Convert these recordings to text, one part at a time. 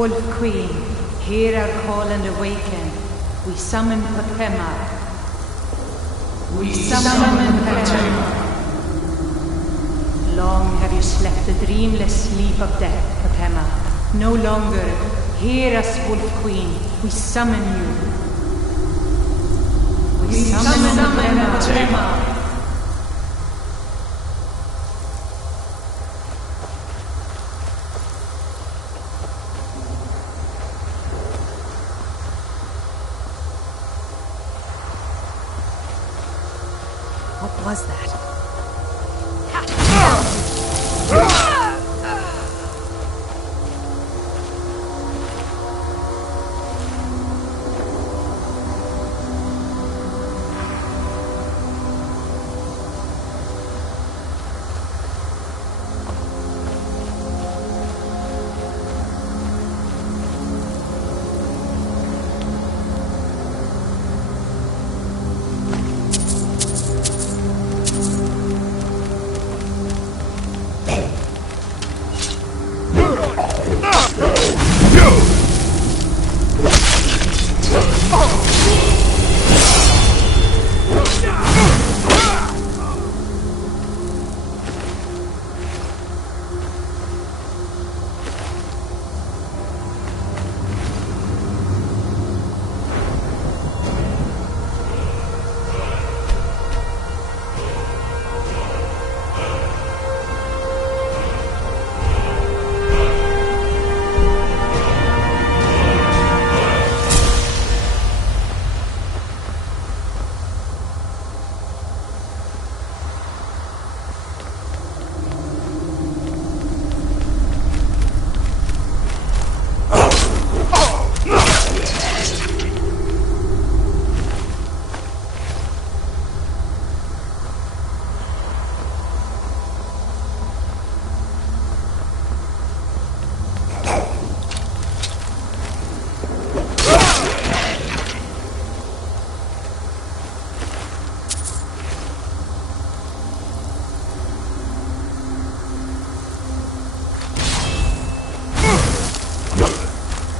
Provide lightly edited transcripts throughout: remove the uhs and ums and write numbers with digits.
Wolf Queen, hear our call and awaken. We summon Patema. We summon Patema. Long have you slept the dreamless sleep of death, Patema. No longer. Hear us, Wolf Queen. We summon you. We summon Patema. What was that?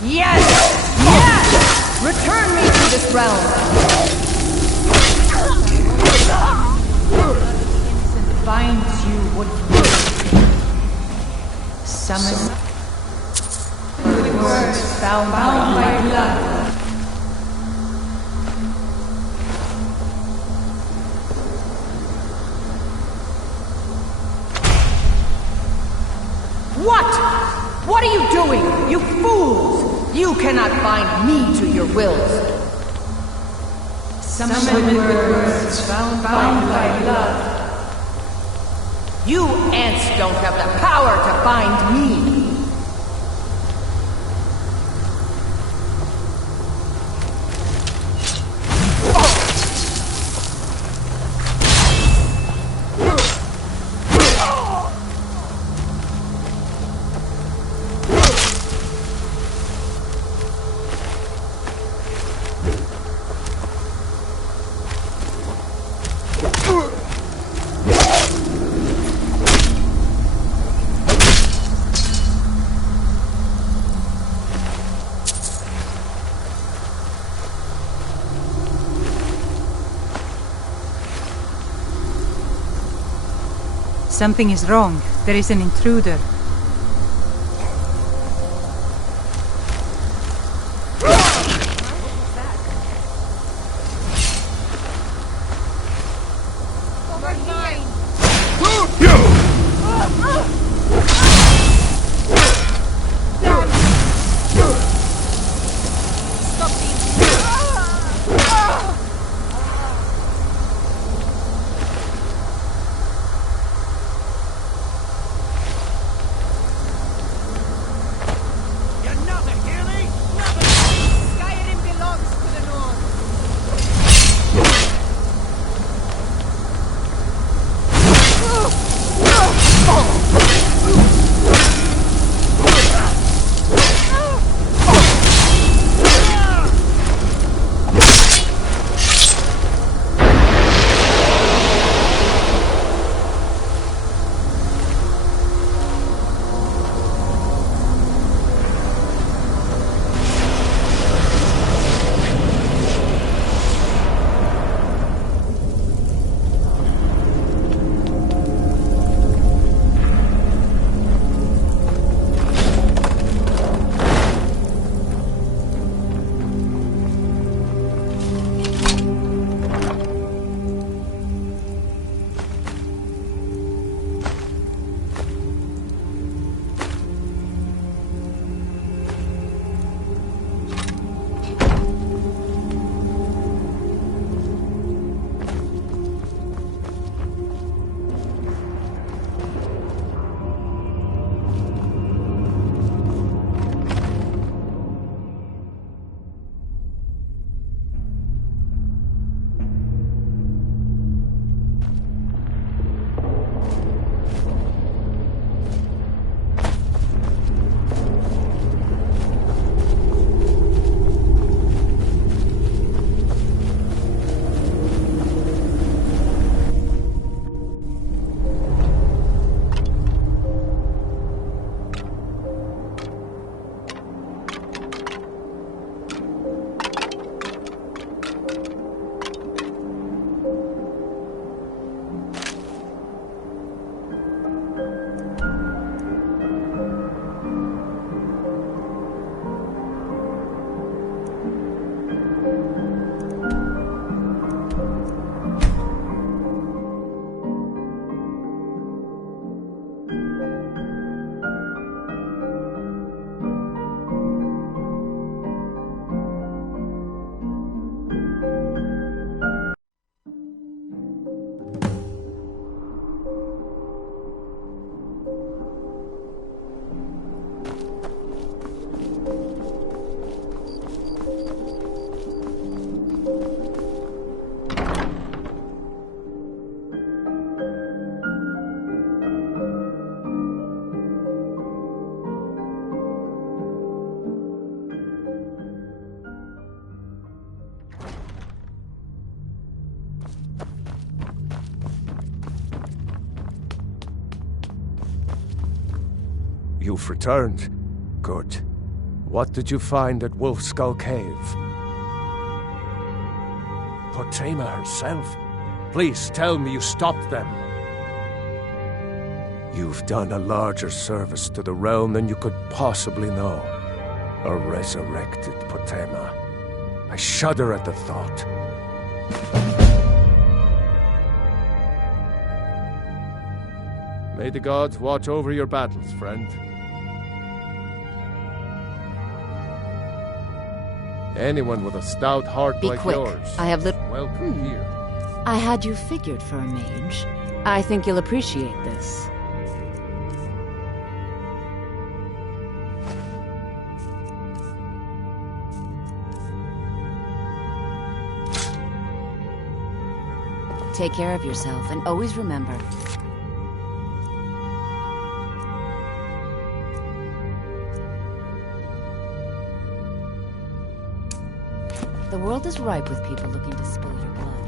Yes! Yes! Return me to this realm! Innocent binds you, Wolf. Summon. Good words bound by blood. What? What are you doing, you fools? You cannot bind me to your wills. Summon good words bound by blood. You ants don't have the power to bind me. Something is wrong. There is an intruder. You've returned. Good. What did you find at Wolf Skull Cave? Potema herself? Please tell me you stopped them. You've done a larger service to the realm than you could possibly know. A resurrected Potema. I shudder at the thought. May the gods watch over your battles, friend. Anyone with a stout heart like quick. yours. I have Welcome here. I had you figured for a mage. I think you'll appreciate this. Take care of yourself, and always remember, the world is ripe with people looking to spill your blood.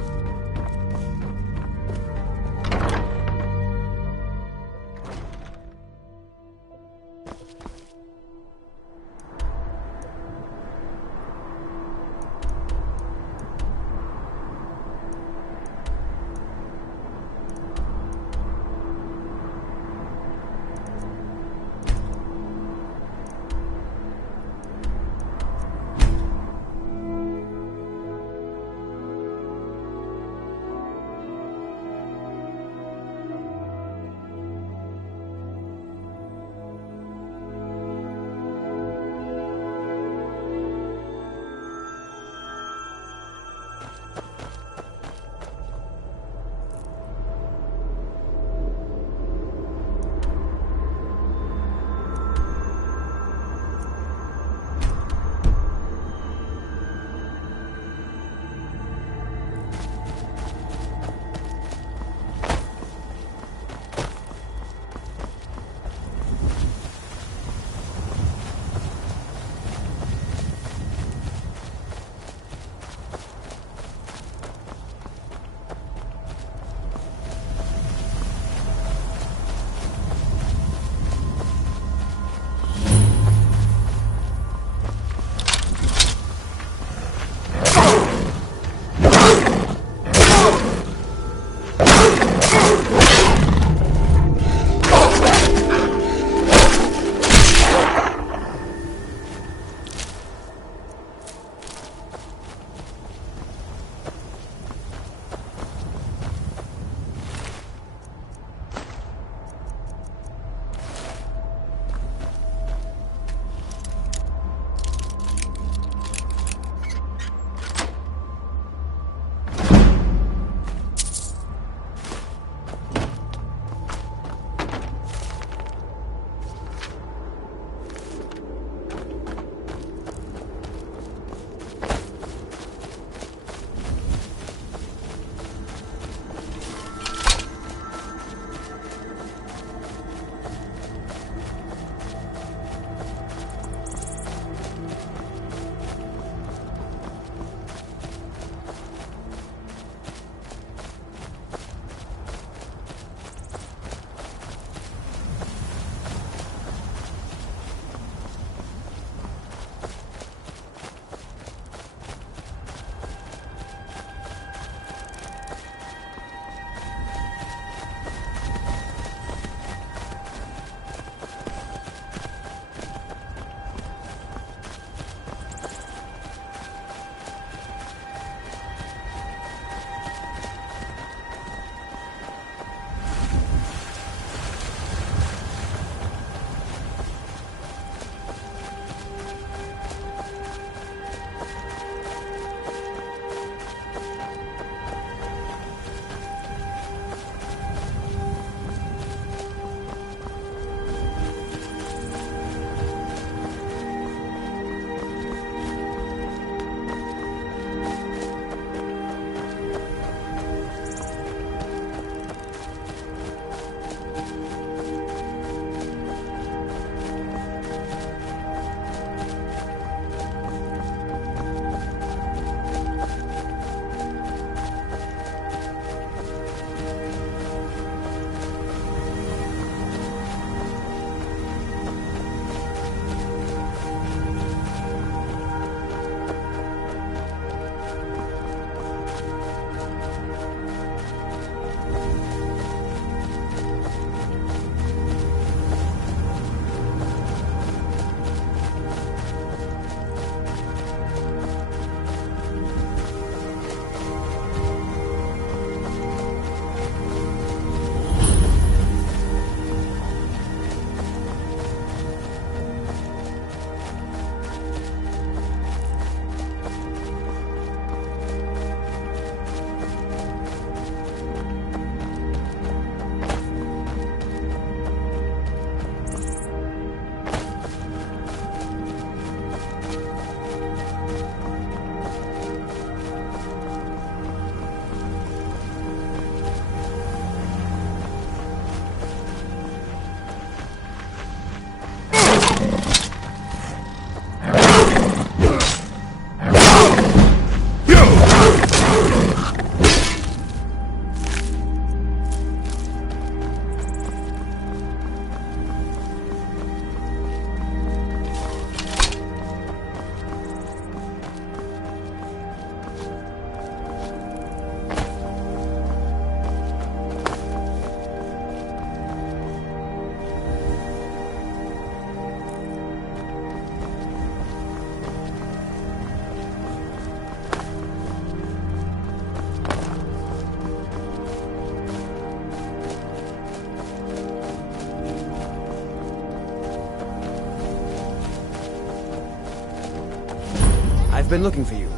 been looking for you.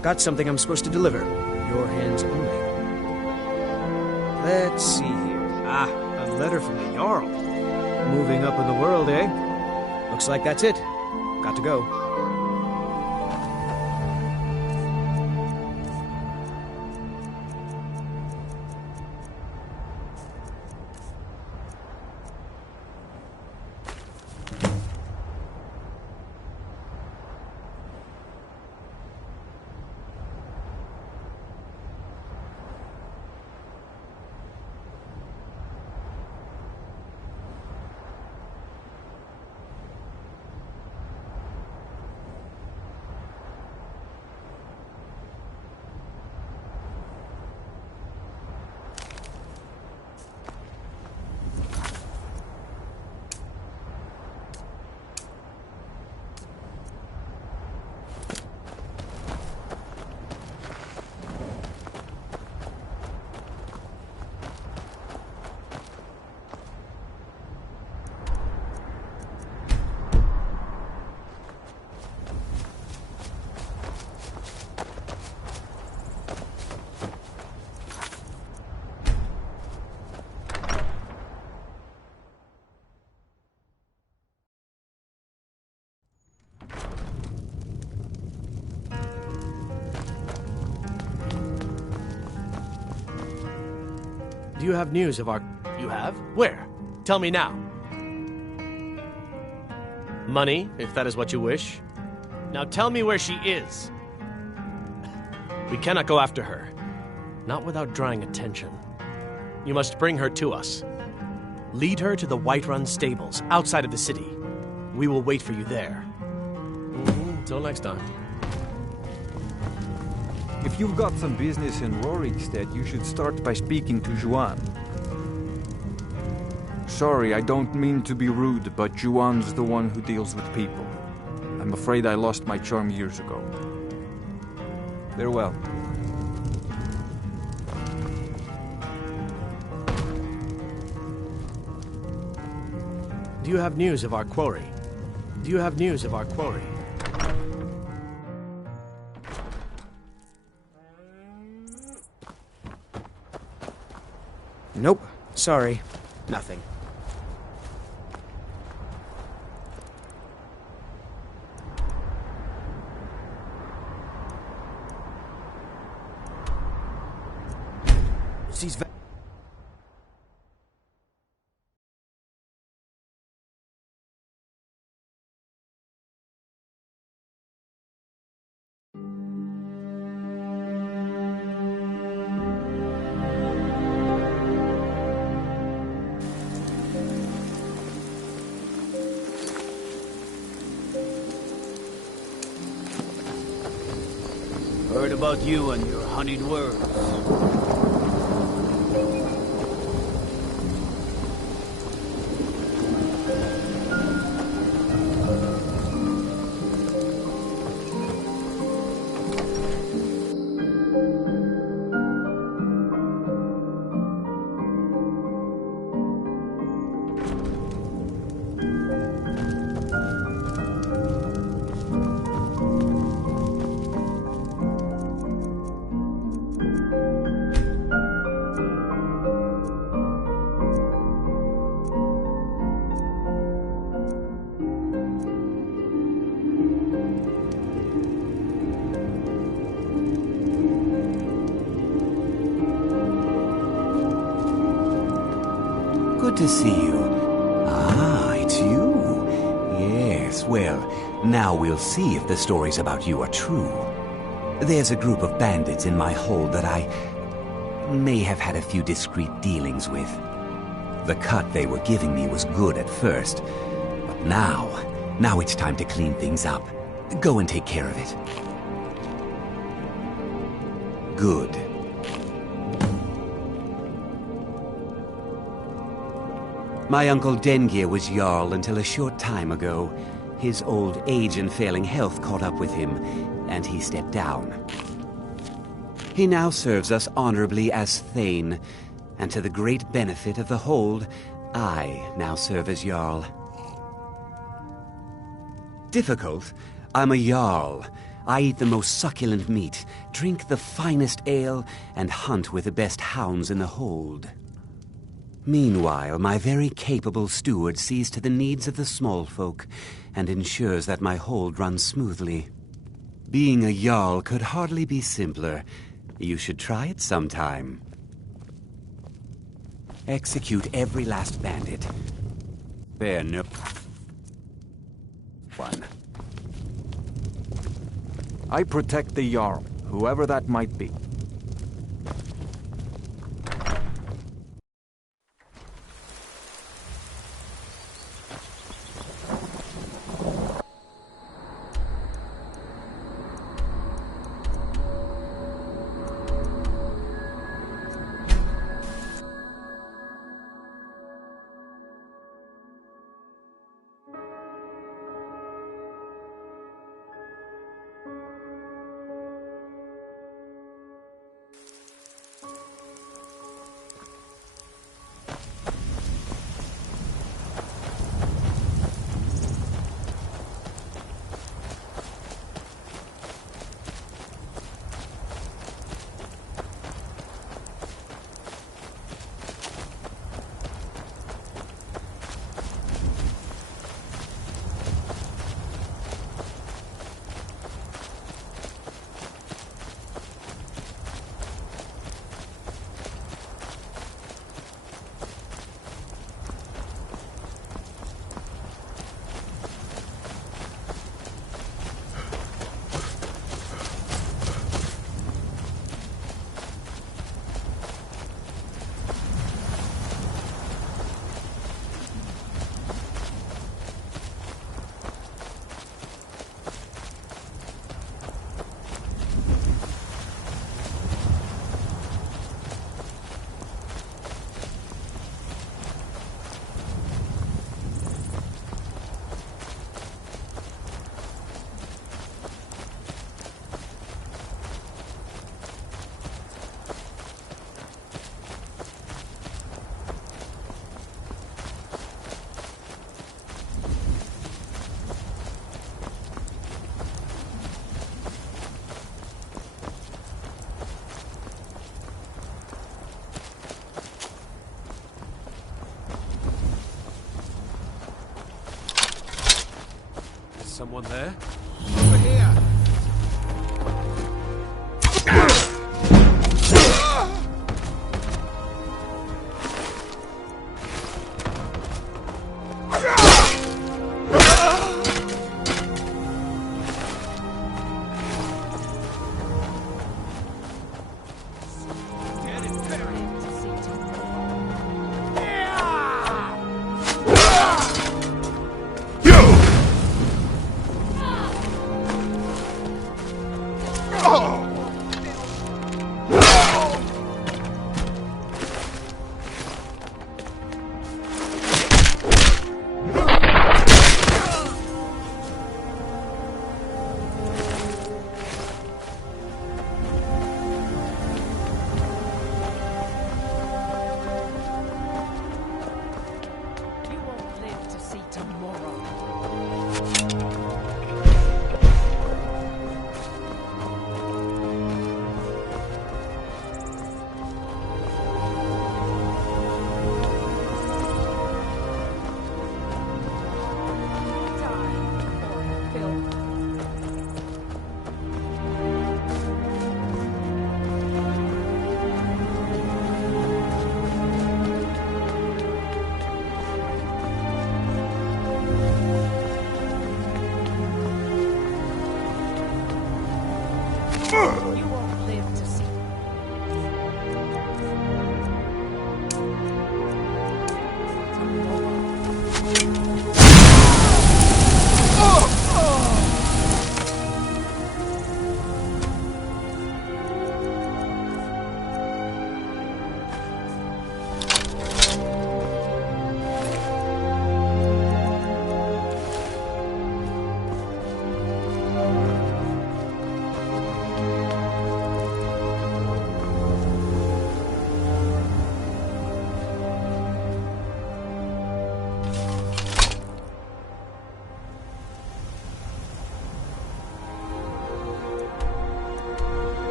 Got something I'm supposed to deliver. Your hands only. Let's see here. Ah, a letter from the Jarl. Moving up in the world, eh? Looks like that's it. Got to go. Do you have news of our... You have? Where? Tell me now. Money, if that is what you wish. Now tell me where she is. We cannot go after her. Not without drawing attention. You must bring her to us. Lead her to the Whiterun stables, outside of the city. We will wait for you there. Until next time. If you've got some business in Rorikstead, you should start by speaking to Juan. Sorry, I don't mean to be rude, but Juan's the one who deals with people. I'm afraid I lost my charm years ago. Farewell. Do you have news of our quarry? Do you have news of our quarry? Nope. Sorry. Nothing. She's Heard about you and your honeyed words. Good to see you. Ah, it's you. Yes, well, now we'll see if the stories about you are true. There's a group of bandits in my hold that I may have had a few discreet dealings with. The cut they were giving me was good at first, but now it's time to clean things up. Go and take care of it. Good. My uncle Dengir was Jarl until a short time ago. His old age and failing health caught up with him, and he stepped down. He now serves us honorably as Thane, and to the great benefit of the hold, I now serve as Jarl. Difficult? I'm a Jarl. I eat the most succulent meat, drink the finest ale, and hunt with the best hounds in the hold. Meanwhile, my very capable steward sees to the needs of the small folk and ensures that my hold runs smoothly. Being a Jarl could hardly be simpler. You should try it sometime. Execute every last bandit. Fair no... one. I protect the Jarl, whoever that might be. Someone there? Over here!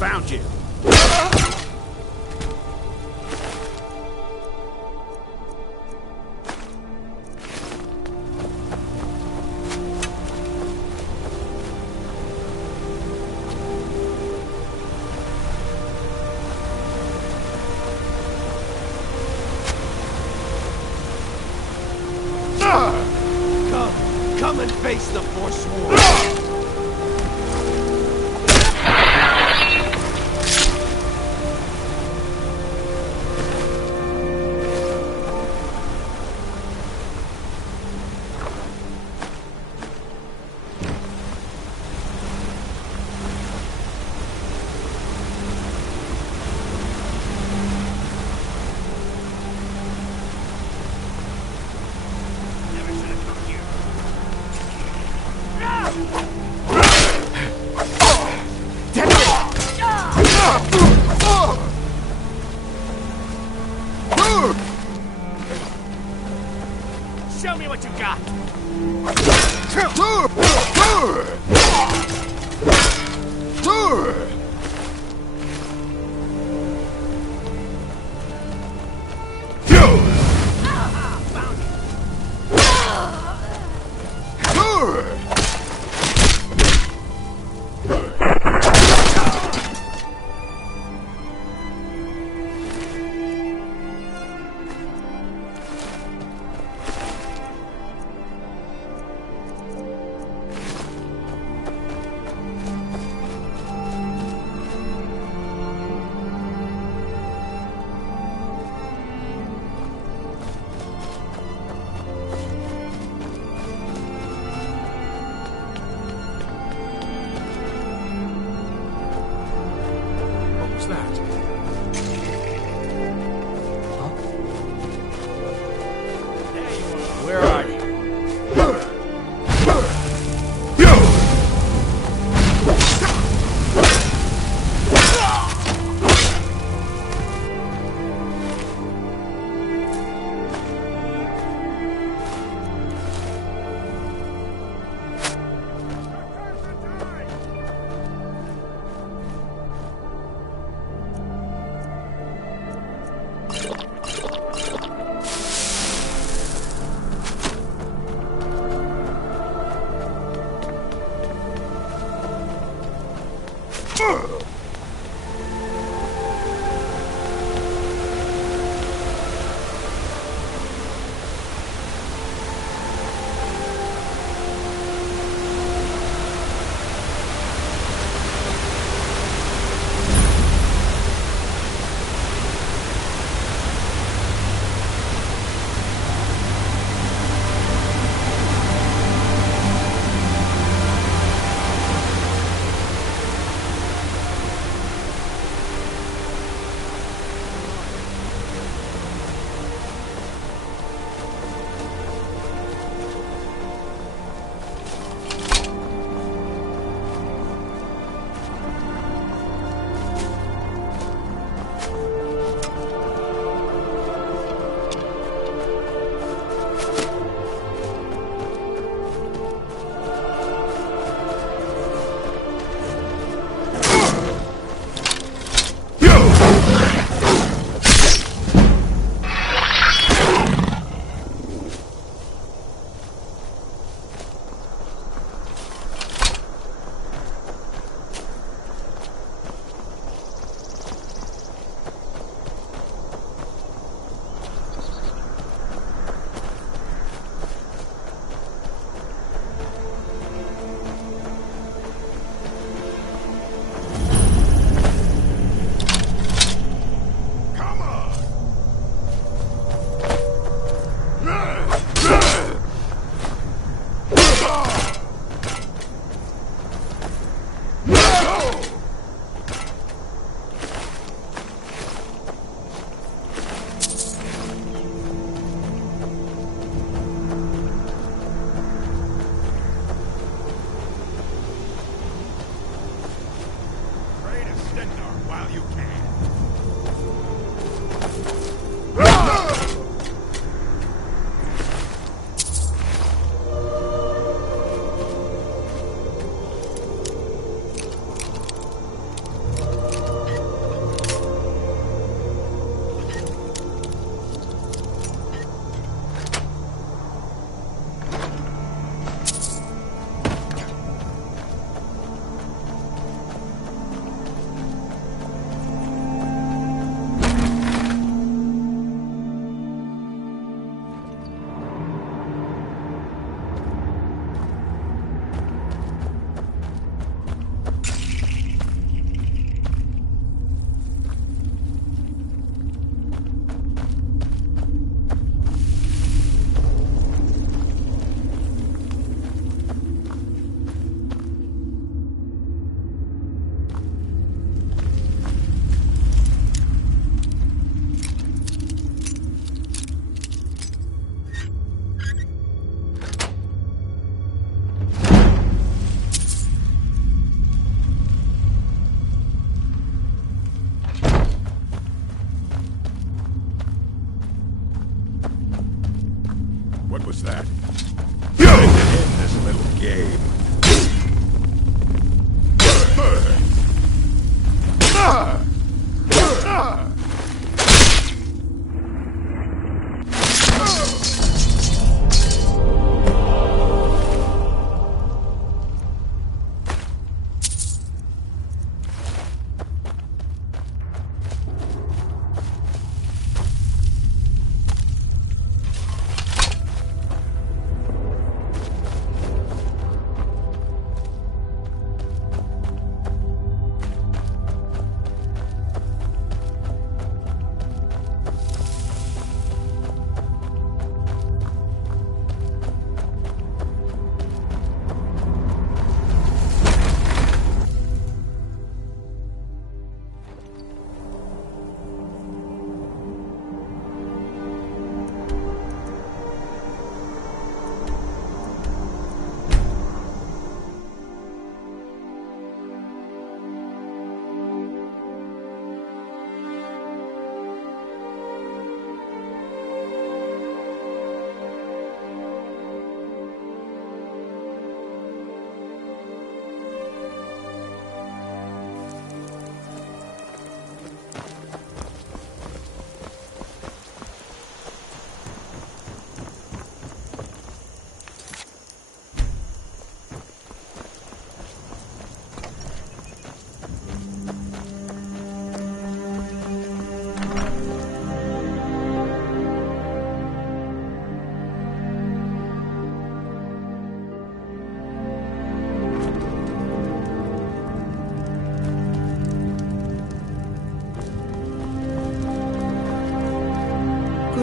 Found you. Come and face the Forsworn. Show me what you got! Where are you?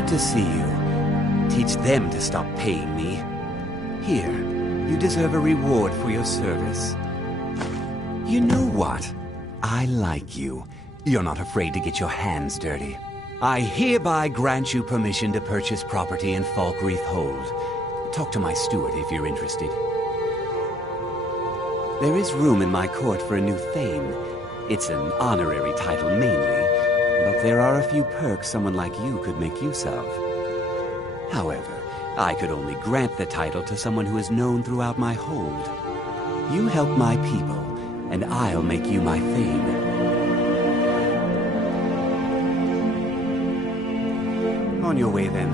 Good to see you. Teach them to stop paying me. Here, you deserve a reward for your service. You know what? I like you. You're not afraid to get your hands dirty. I hereby grant you permission to purchase property in Falkreath Hold. Talk to my steward if you're interested. There is room in my court for a new Thane. It's an honorary title mainly, but there are a few perks someone like you could make use of. However, I could only grant the title to someone who is known throughout my hold. You help my people, and I'll make you my Thane. On your way, then.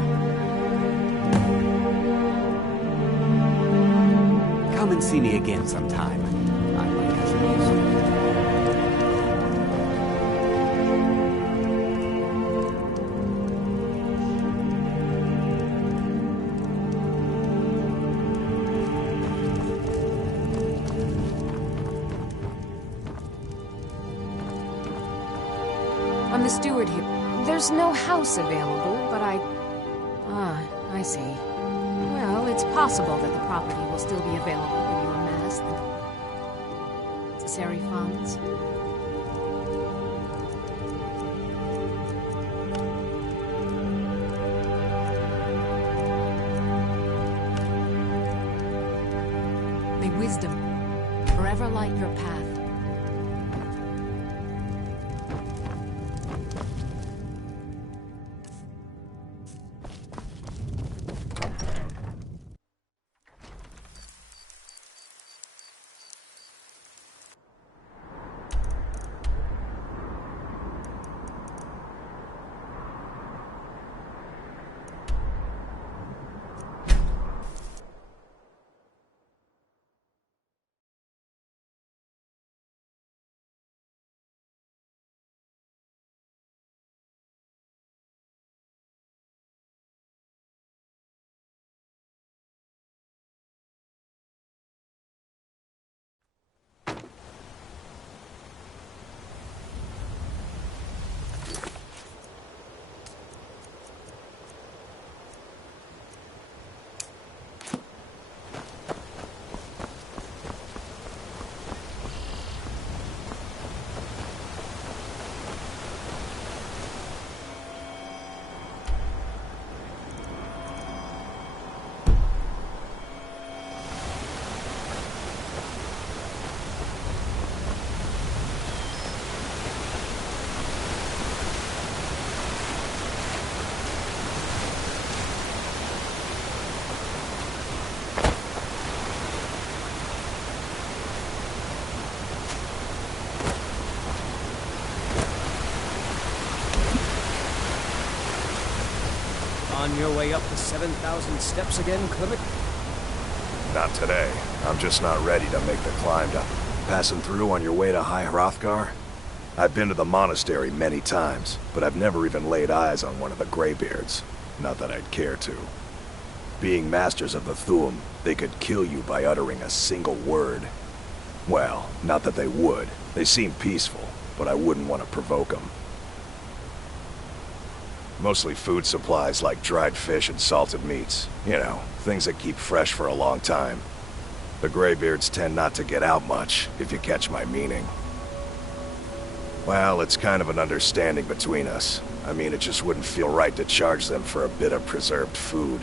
Come and see me again sometime. I might have some music. I'm the steward here. There's no house available, but I see. Well, it's possible that the property will still be available when you amass the necessary funds. May wisdom forever light your path. On your way up the 7,000 steps again, Clement? Not today. I'm just not ready to make the climb to... Passing through on your way to High Hrothgar? I've been to the monastery many times, but I've never even laid eyes on one of the Greybeards. Not that I'd care to. Being masters of the Thu'um, they could kill you by uttering a single word. Well, not that they would. They seem peaceful, but I wouldn't want to provoke them. Mostly food supplies like dried fish and salted meats. You know, things that keep fresh for a long time. The Greybeards tend not to get out much, if you catch my meaning. Well, it's kind of an understanding between us. I mean, it just wouldn't feel right to charge them for a bit of preserved food.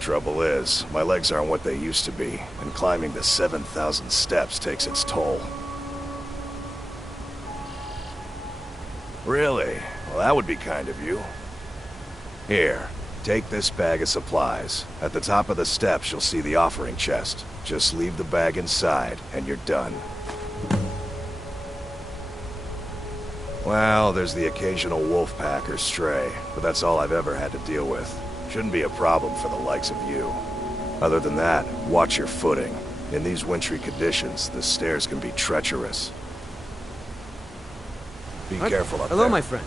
Trouble is, my legs aren't what they used to be, and climbing the 7,000 steps takes its toll. Really? Well, that would be kind of you. Here, take this bag of supplies. At the top of the steps, you'll see the offering chest. Just leave the bag inside, and you're done. Well, there's the occasional wolf pack or stray, but that's all I've ever had to deal with. Shouldn't be a problem for the likes of you. Other than that, watch your footing. In these wintry conditions, the stairs can be treacherous. Be careful up there. Hello, my friend.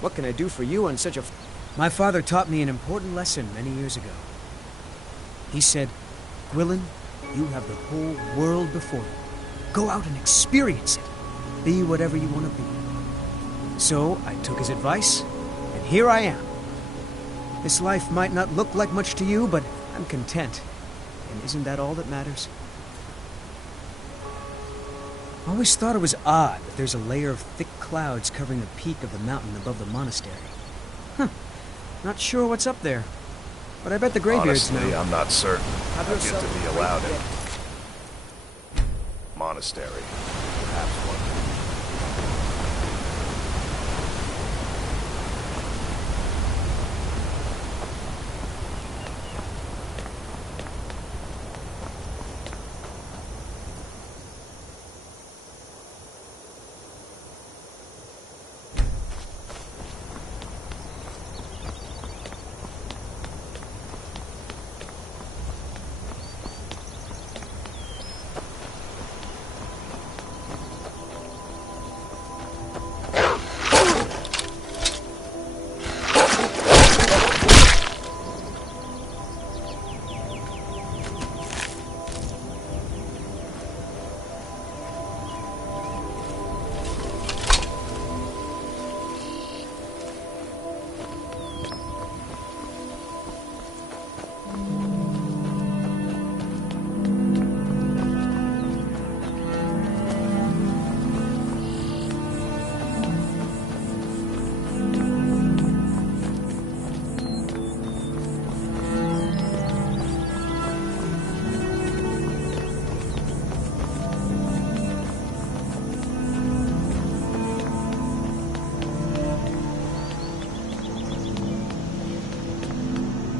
What can I do for you on such a... My father taught me an important lesson many years ago. He said, Gwilyn, you have the whole world before you. Go out and experience it. Be whatever you want to be. So, I took his advice, and here I am. This life might not look like much to you, but I'm content. And isn't that all that matters? I always thought it was odd that there's a layer of thick clouds covering the peak of the mountain above the monastery. Huh. Not sure what's up there. But I bet the graybeards Honestly, know. I'm not certain. Have I get yourself to a be great allowed day. in. Monastery. Perhaps one.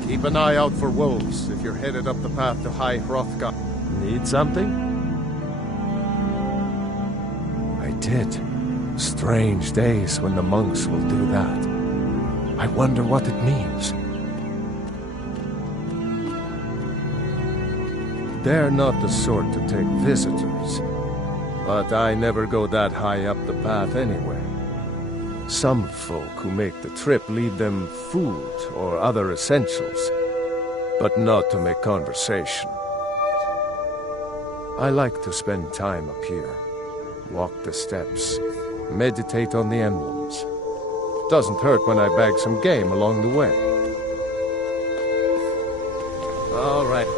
Keep an eye out for wolves if you're headed up the path to High Hrothgar. Need something? I did. Strange days when the monks will do that. I wonder what it means. They're not the sort to take visitors. But I never go that high up the path anyway. Some folk who make the trip leave them food or other essentials, but not to make conversation. I like to spend time up here, walk the steps, meditate on the emblems. Doesn't hurt when I bag some game along the way. All right.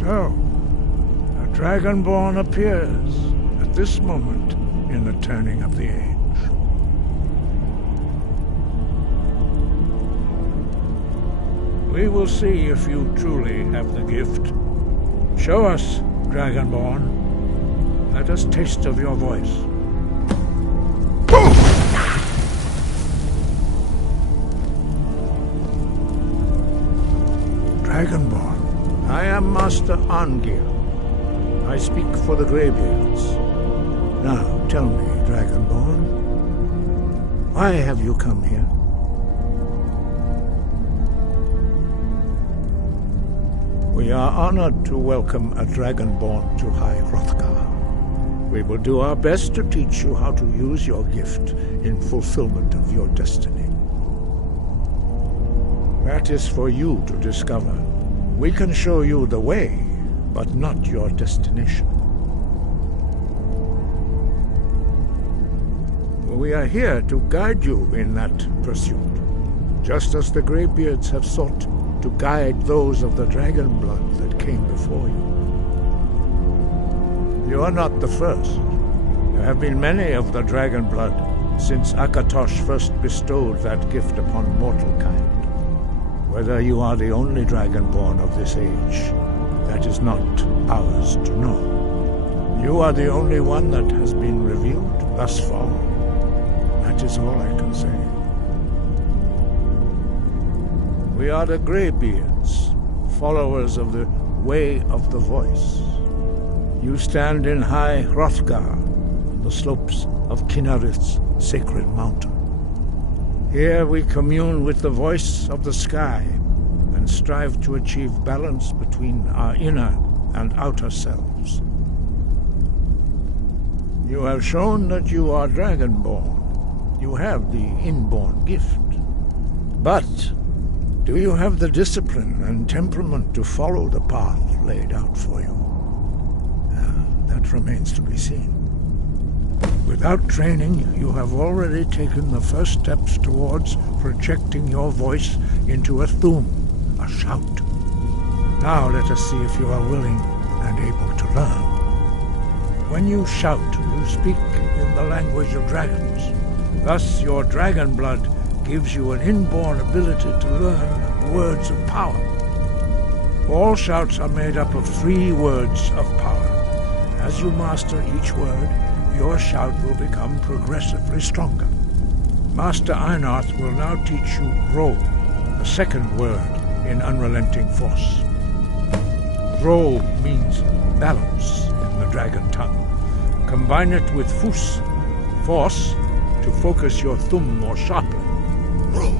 So, a Dragonborn appears at this moment in the turning of the age. We will see if you truly have the gift. Show us, Dragonborn. Let us taste of your voice. Dragonborn, I am Master Angir. I speak for the Greybeards. Now, tell me, Dragonborn, why have you come here? We are honored to welcome a Dragonborn to High Hrothgar. We will do our best to teach you how to use your gift in fulfillment of your destiny. That is for you to discover. We can show you the way, but not your destination. We are here to guide you in that pursuit, just as the Greybeards have sought to guide those of the dragon blood that came before you. You are not the first. There have been many of the dragon blood since Akatosh first bestowed that gift upon mortal kind. Whether you are the only dragonborn of this age, that is not ours to know. You are the only one that has been revealed thus far. That is all I can say. We are the Greybeards, followers of the Way of the Voice. You stand in High Hrothgar, on the slopes of Kinnarith's sacred mountain. Here we commune with the voice of the sky and strive to achieve balance between our inner and outer selves. You have shown that you are Dragonborn. You have the inborn gift. But do you have the discipline and temperament to follow the path laid out for you? That remains to be seen. Without training, you have already taken the first steps towards projecting your voice into a thum, a shout. Now let us see if you are willing and able to learn. When you shout, you speak in the language of dragons. Thus, your dragon blood gives you an inborn ability to learn words of power. All shouts are made up of 3 words of power. As you master each word, your shout will become progressively stronger. Master Einarth will now teach you Ro, the second word in Unrelenting Force. Ro means balance in the dragon tongue. Combine it with Fus, force, to focus your thumb more sharply. Ro.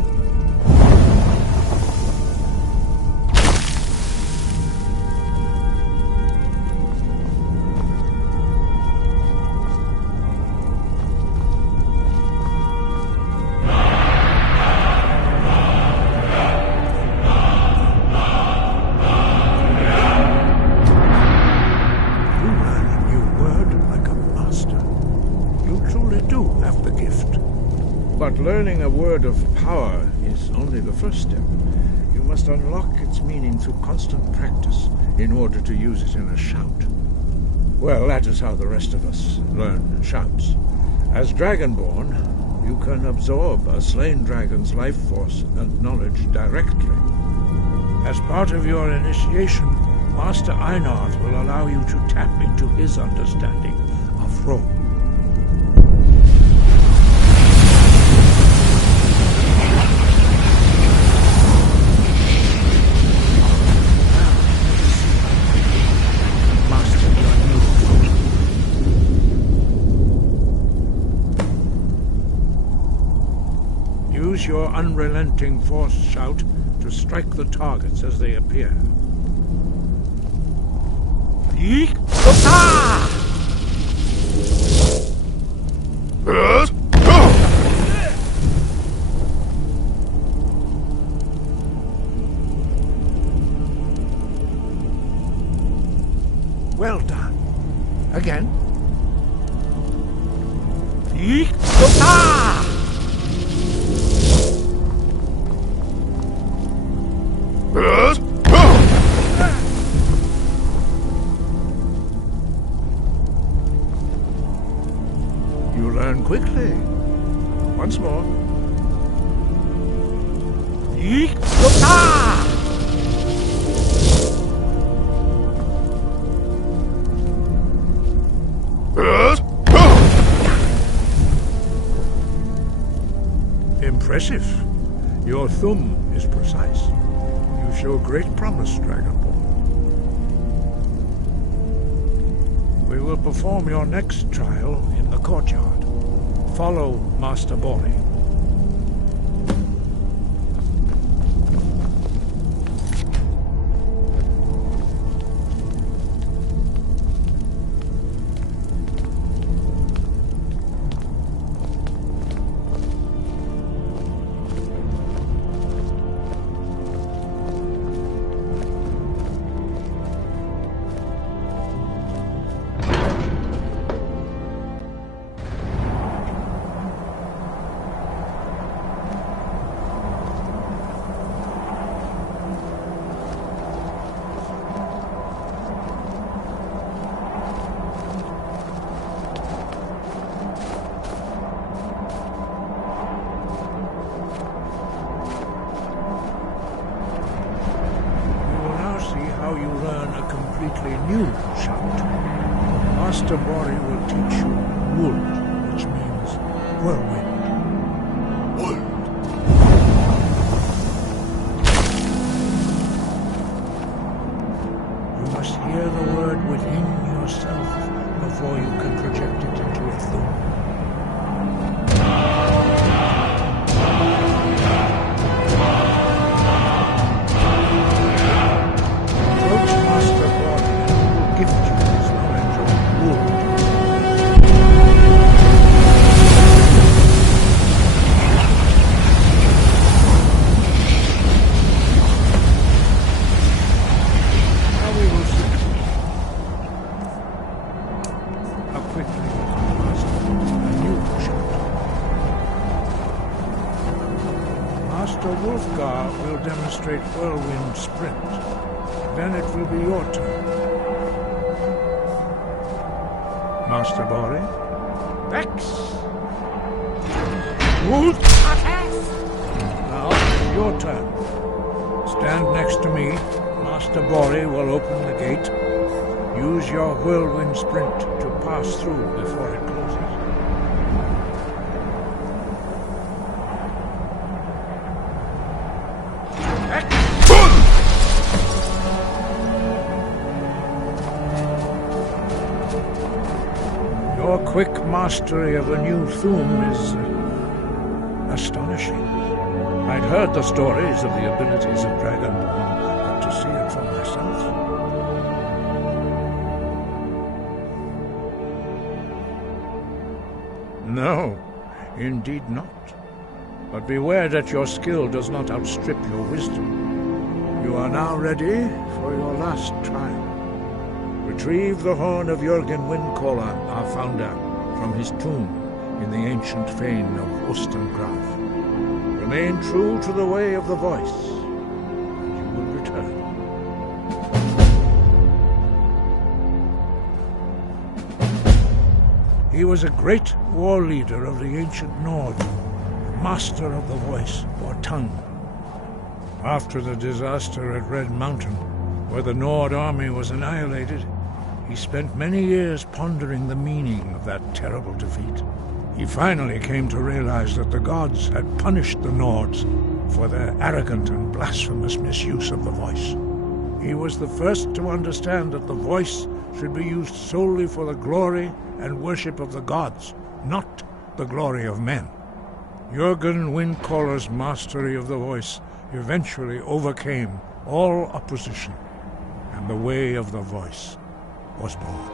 Learning a word of power is only the first step. You must unlock its meaning through constant practice in order to use it in a shout. Well, that is how the rest of us learn shouts. As Dragonborn, you can absorb a slain dragon's life force and knowledge directly. As part of your initiation, Master Einarth will allow you to tap into his understanding of Ro. Use your unrelenting force shout to strike the targets as they appear. Yeek! Ah! Well done. Again. Yeek! Ah! learn quickly. Once more. Yeek! Ah! Impressive. Your thumb is precise. You show great promise, Dragonborn. We will perform your next trial in the courtyard. Follow Master Bolli. New shout. Master Bolli will teach you wood, which means whirlwind. Wood. You must hear the word within yourself before you can project it into a thumb. Demonstrate whirlwind sprint. Then it will be your turn. Master Bolli. Vex! Wood! Now, your turn. Stand next to me. Master Bolli will open the gate. Use your whirlwind sprint to pass through before it closes. Your quick mastery of a new thum is astonishing. I'd heard the stories of the abilities of Dragonborn, but to see it for myself... No, indeed not. But beware that your skill does not outstrip your wisdom. You are now ready for your last trial. Retrieve the horn of Jürgen Windcaller, our founder, from his tomb in the ancient fane of Ostengraf. Remain true to the way of the voice, and you will return. He was a great war leader of the ancient Nord, master of the voice, or tongue. After the disaster at Red Mountain, where the Nord army was annihilated, he spent many years pondering the meaning of that terrible defeat. He finally came to realize that the gods had punished the Nords for their arrogant and blasphemous misuse of the voice. He was the first to understand that the voice should be used solely for the glory and worship of the gods, not the glory of men. Jürgen Windcaller's mastery of the voice eventually overcame all opposition, and the way of the voice was born.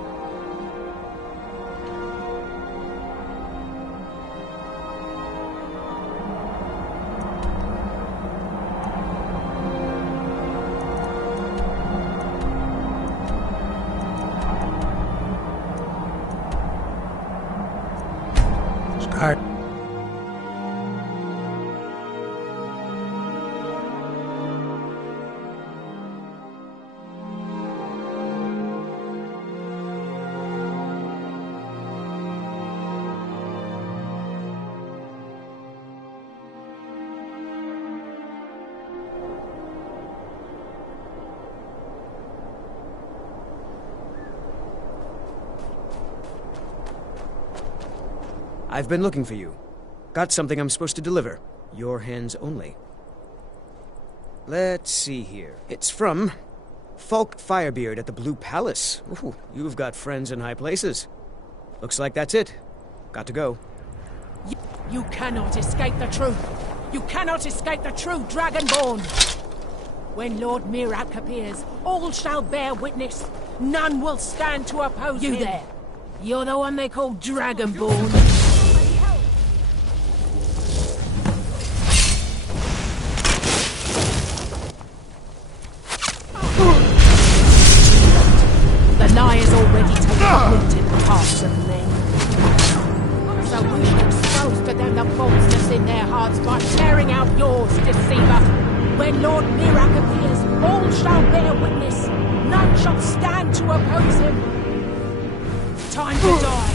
Sky. I've been looking for you. Got something I'm supposed to deliver. Your hands only. Let's see here. It's from Falk Firebeard at the Blue Palace. Ooh, you've got friends in high places. Looks like that's it. Got to go. You cannot escape the truth. You cannot escape the truth, Dragonborn. When Lord Mirak appears, all shall bear witness. None will stand to oppose him. You there. You're the one they call Dragonborn. The lie is already taken root in the hearts of men. So we should expose to them the falseness in their hearts by tearing out yours, deceiver. When Lord Mirak appears, all shall bear witness. None shall stand to oppose him. Time to die.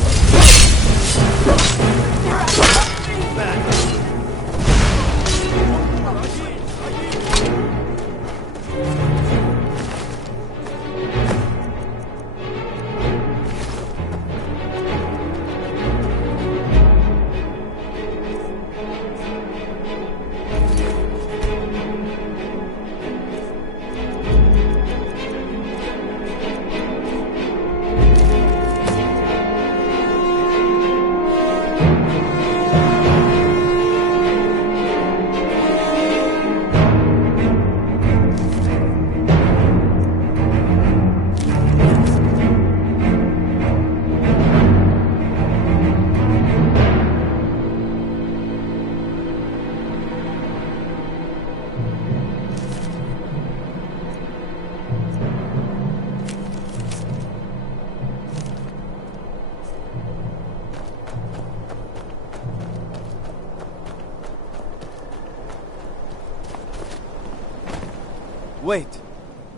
Wait.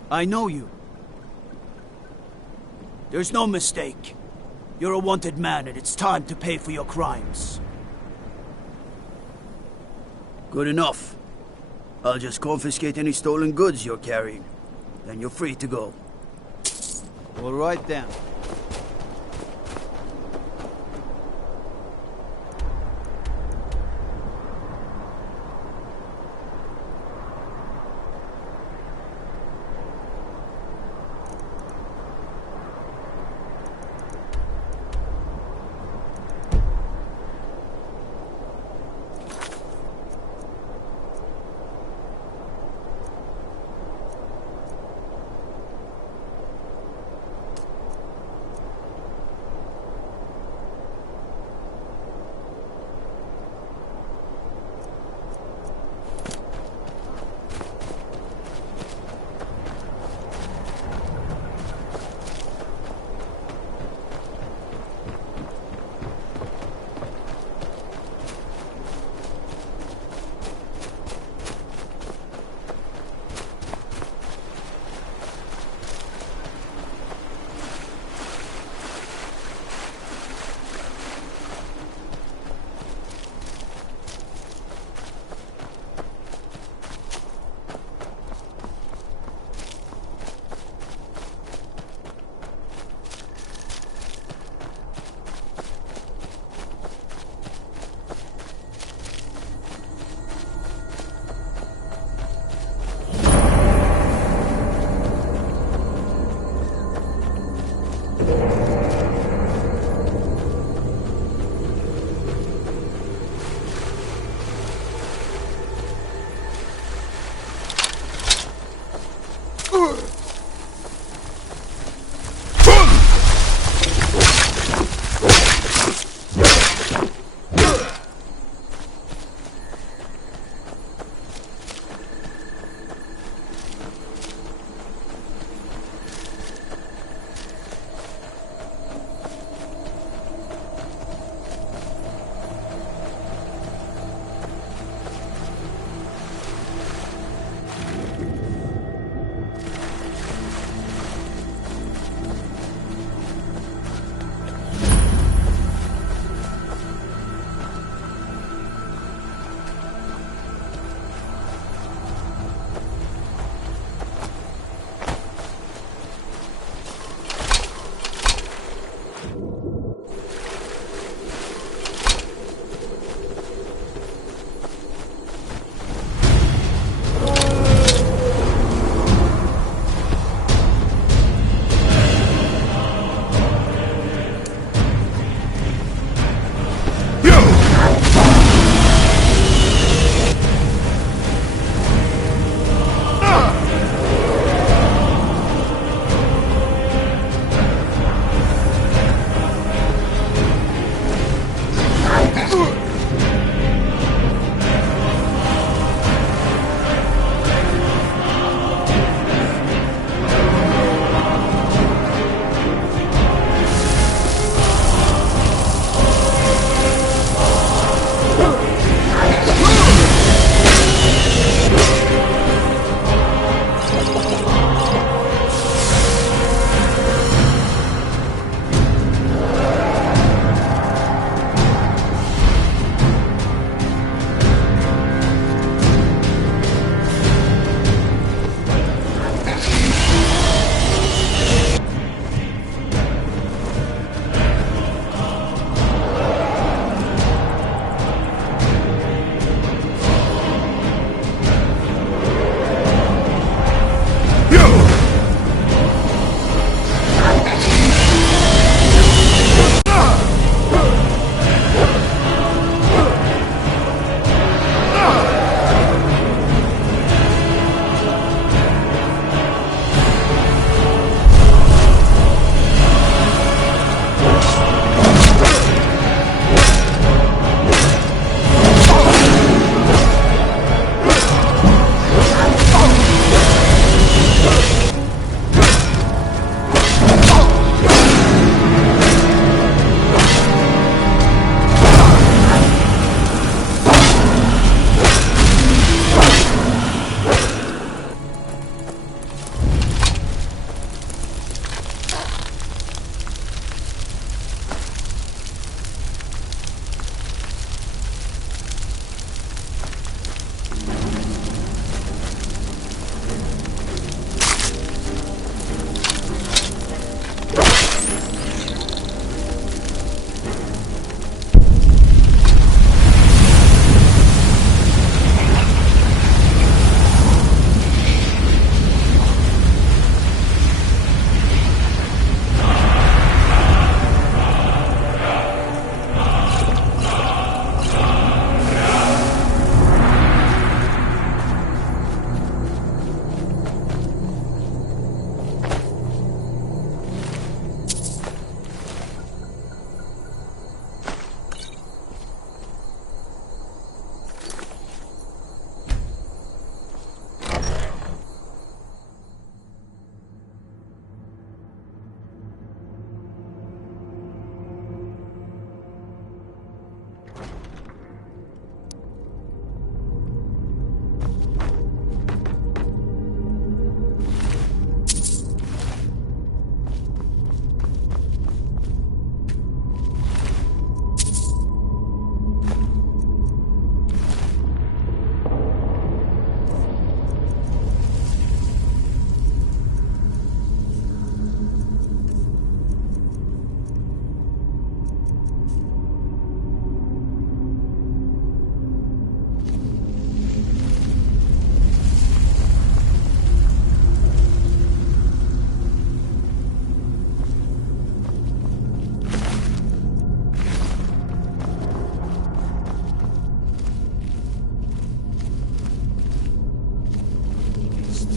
I know you. There's no mistake. You're a wanted man, and it's time to pay for your crimes. Good enough. I'll just confiscate any stolen goods you're carrying. Then you're free to go. All right, then.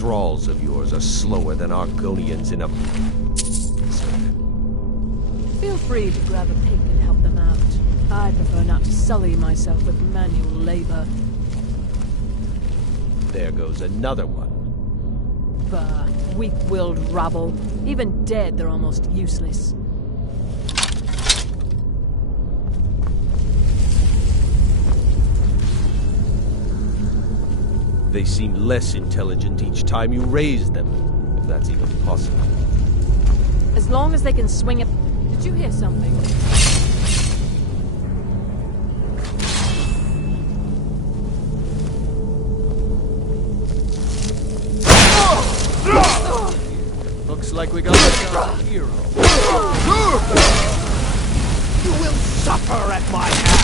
thralls of yours are slower than Argonians in a... Feel free to grab a pick and help them out. I prefer not to sully myself with manual labor. There goes another one. Bah, weak-willed rabble. Even dead, they're almost useless. They seem less intelligent each time you raise them, if that's even possible. As long as they can swing it... Did you hear something? Looks like we got a hero. You will suffer at my hand!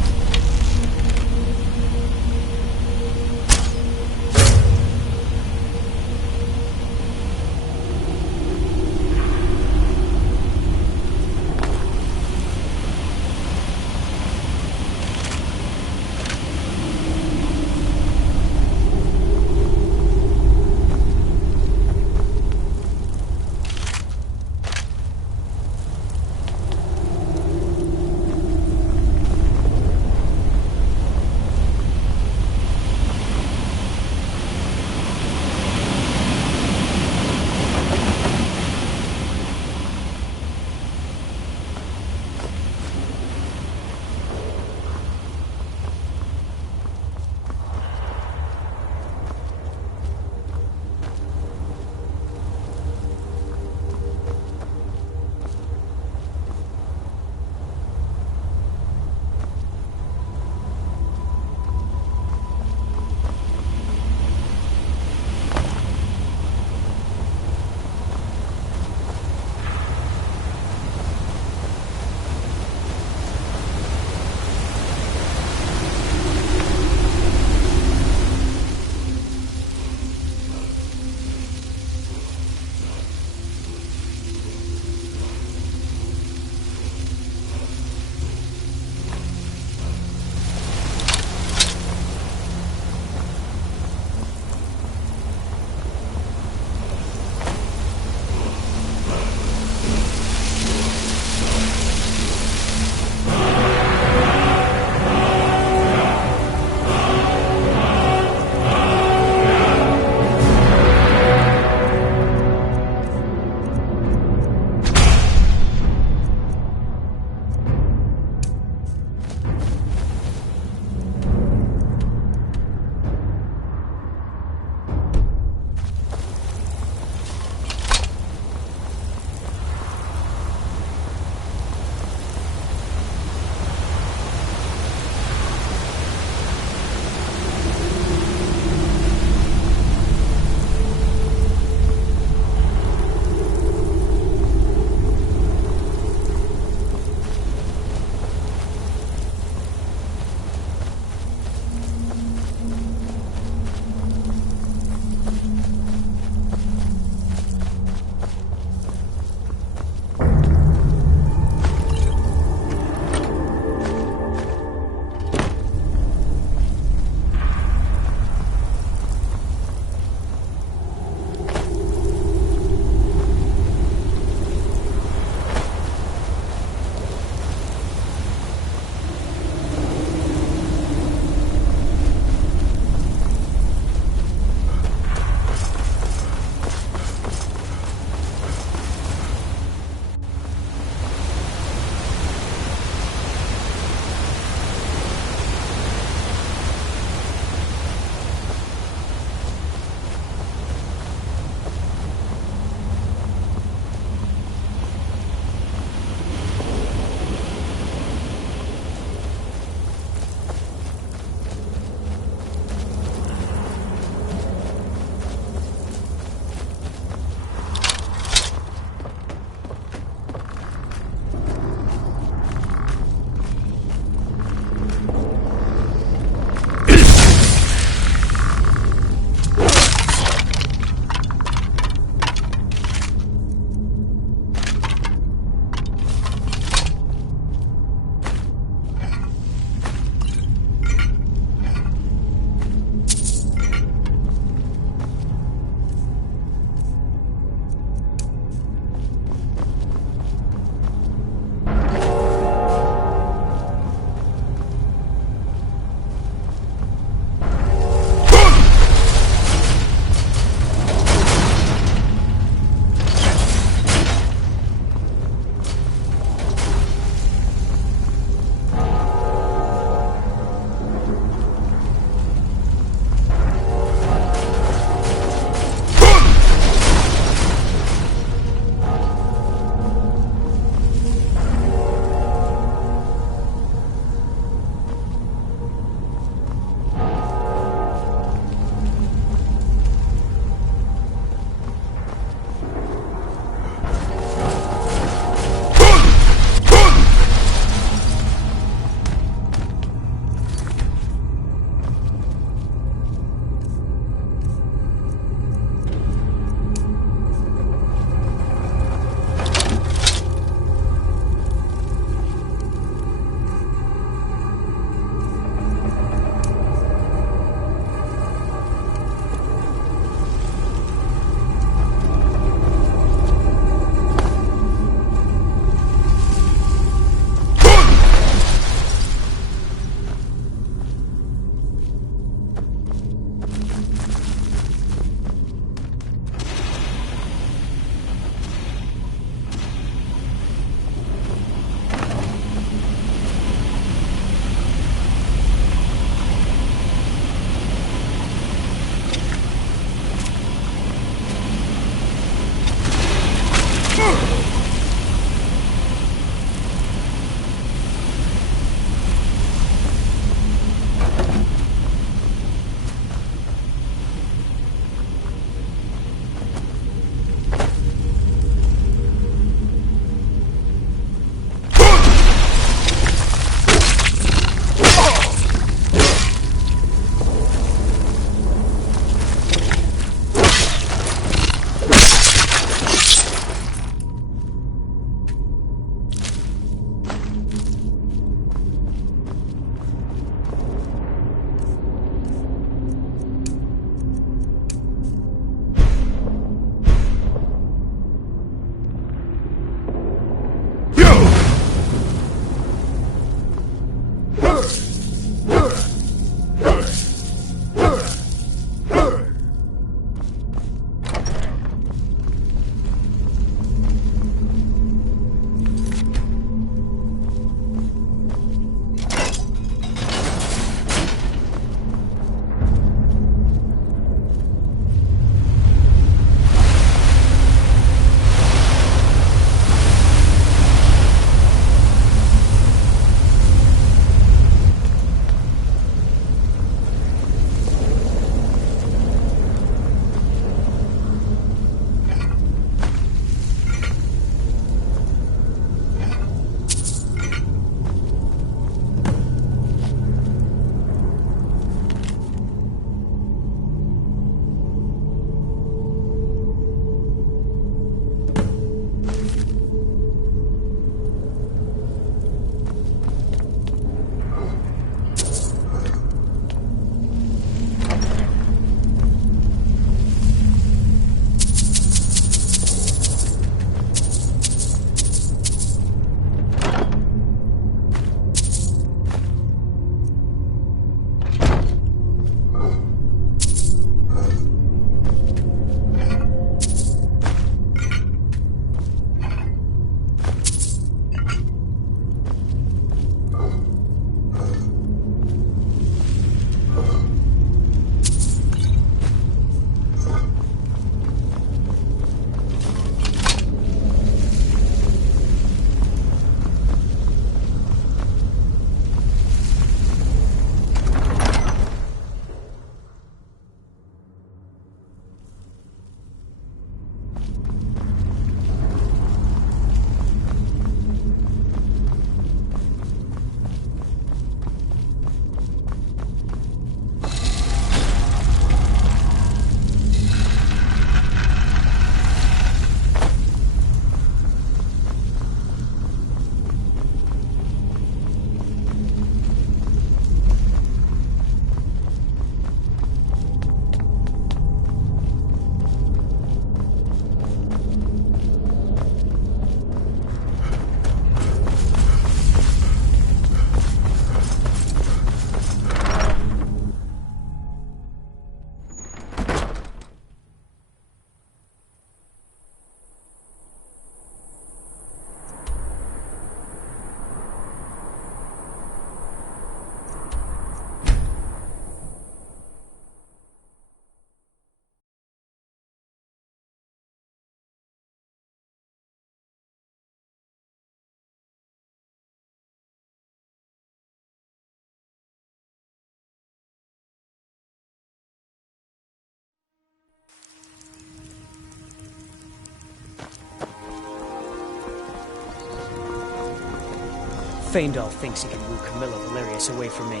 Faendal thinks he can woo Camilla Valerius away from me.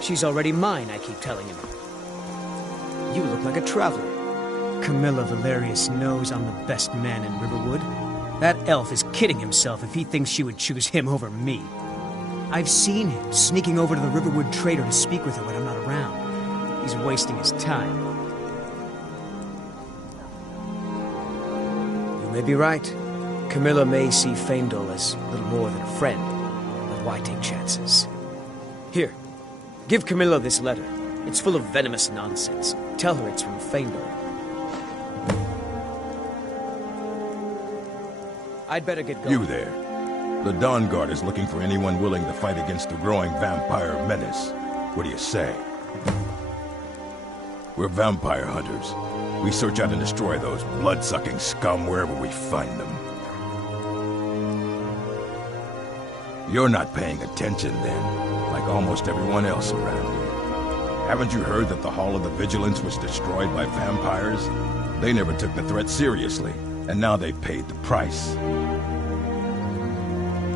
She's already mine, I keep telling him. You look like a traveler. Camilla Valerius knows I'm the best man in Riverwood. That elf is kidding himself if he thinks she would choose him over me. I've seen him sneaking over to the Riverwood trader to speak with her when I'm not around. He's wasting his time. You may be right. Camilla may see Faendal as little more than a friend, but why take chances? Here, give Camilla this letter. It's full of venomous nonsense. Tell her it's from Faendal. I'd better get going. You there. The Dawn Guard is looking for anyone willing to fight against the growing vampire menace. What do you say? We're vampire hunters. We search out and destroy those blood-sucking scum wherever we find them. You're not paying attention then, like almost everyone else around here. Haven't you heard that the Hall of the Vigilance was destroyed by vampires? They never took the threat seriously, and now they've paid the price.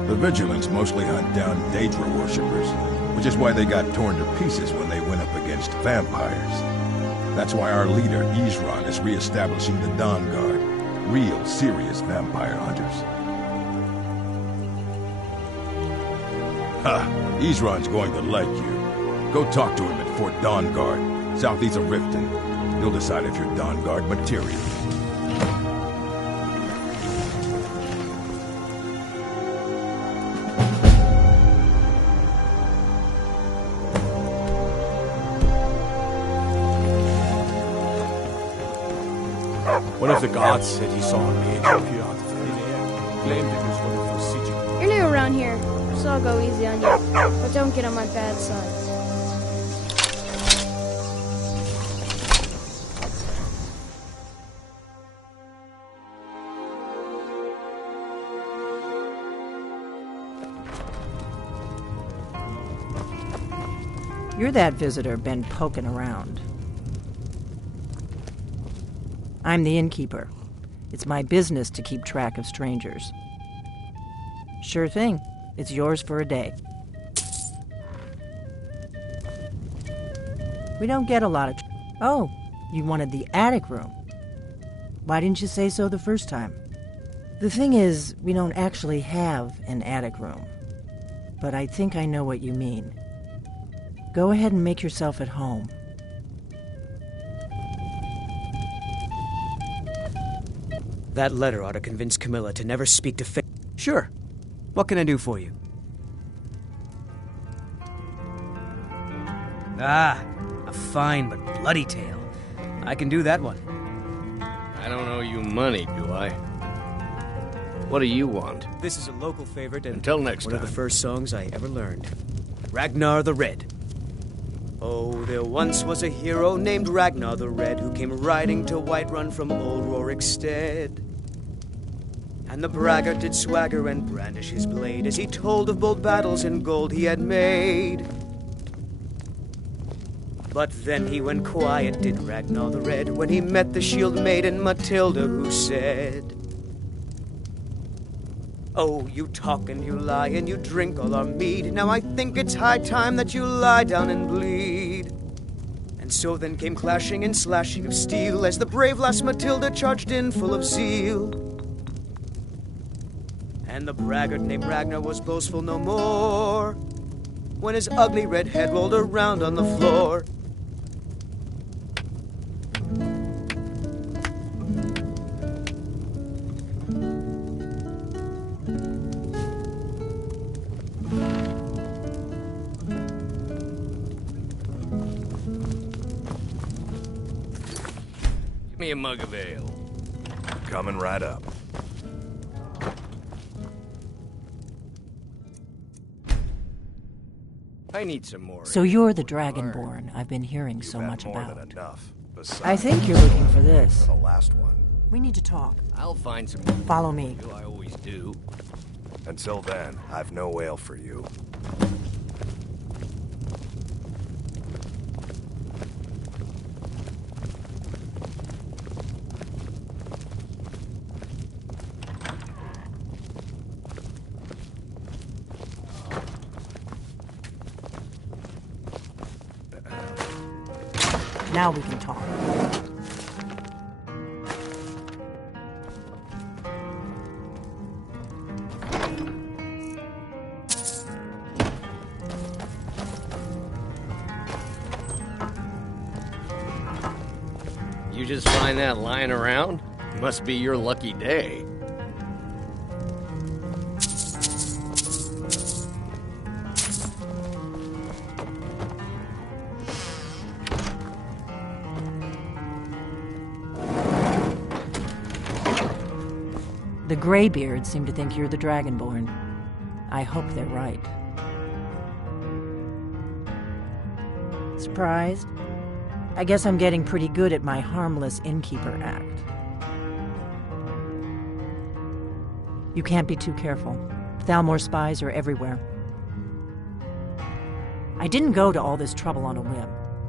The Vigilance mostly hunt down Daedra worshippers, which is why they got torn to pieces when they went up against vampires. That's why our leader, Isran, is re-establishing the Dawn Guard. Real, serious vampire hunters. Ha! Isran's going to like you. Go talk to him at Fort Dawn Guard, southeast of Riften. You'll decide if you're Dawn Guard material. One of the guards said he saw a mage appear out of thin air. Claimed it was one of the Sigil. You're new around here, so I'll go easy on you. But don't get on my bad side. You're that visitor been poking around. I'm the innkeeper. It's my business to keep track of strangers. Sure thing. It's yours for a day. We don't get a lot of... Oh, you wanted the attic room. Why didn't you say so the first time? The thing is, we don't actually have an attic room. But I think I know what you mean. Go ahead and make yourself at home. That letter ought to convince Camilla to never speak to Sure. What can I do for you? Ah, a fine but bloody tale. I can do that one. I don't owe you money, do I? What do you want? This is a local favorite and until next one time. Of the first songs I ever learned. Ragnar the Red. Oh, there once was a hero named Ragnar the Red who came riding to Whiterun from old Rorikstead. And the braggart did swagger and brandish his blade as he told of bold battles and gold he had made. But then he went quiet, did Ragnar the Red, when he met the shield maiden Matilda, who said, "Oh, you talk and you lie and you drink all our mead. Now I think it's high time that you lie down and bleed." And so then came clashing and slashing of steel as the brave lass Matilda charged in full of zeal. And the braggart named Ragnar was boastful no more when his ugly red head rolled around on the floor. Give me a mug of ale. Coming right up. I need some more. So you're the Dragonborn I've been hearing so much more about. than enough. I think you're looking for this. The last one. We need to talk. I'll find some. Follow me. I always do. Until then, I've no ale for you. Now we can talk. You just find that lying around? Must be your lucky day. The Greybeards seem to think you're the Dragonborn. I hope they're right. Surprised? I guess I'm getting pretty good at my harmless innkeeper act. You can't be too careful. Thalmor spies are everywhere. I didn't go to all this trouble on a whim.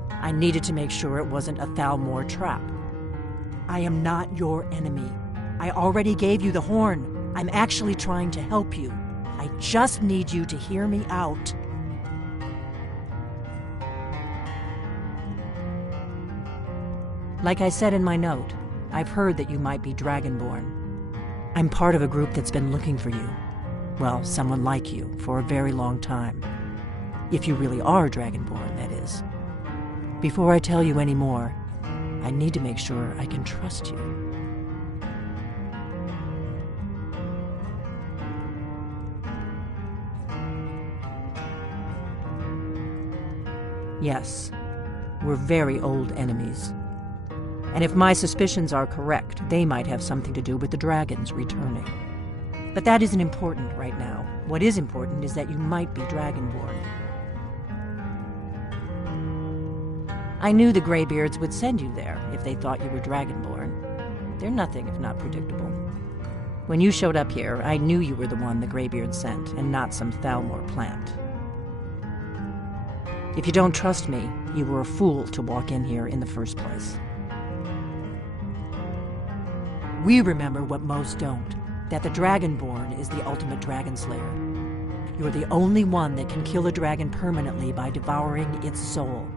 I needed to make sure it wasn't a Thalmor trap. I am not your enemy. I already gave you the horn. I'm actually trying to help you. I just need you to hear me out. Like I said in my note, I've heard that you might be Dragonborn. I'm part of a group that's been looking for you. Well, someone like you, for a very long time. If you really are Dragonborn, that is. Before I tell you any more, I need to make sure I can trust you. Yes, we're very old enemies. And if my suspicions are correct, they might have something to do with the dragons returning. But that isn't important right now. What is important is that you might be Dragonborn. I knew the Greybeards would send you there if they thought you were Dragonborn. They're nothing if not predictable. When you showed up here, I knew you were the one the Greybeards sent, and not some Thalmor plant. If you don't trust me, you were a fool to walk in here in the first place. We remember what most don't, that the Dragonborn is the ultimate dragon slayer. You're the only one that can kill a dragon permanently by devouring its soul.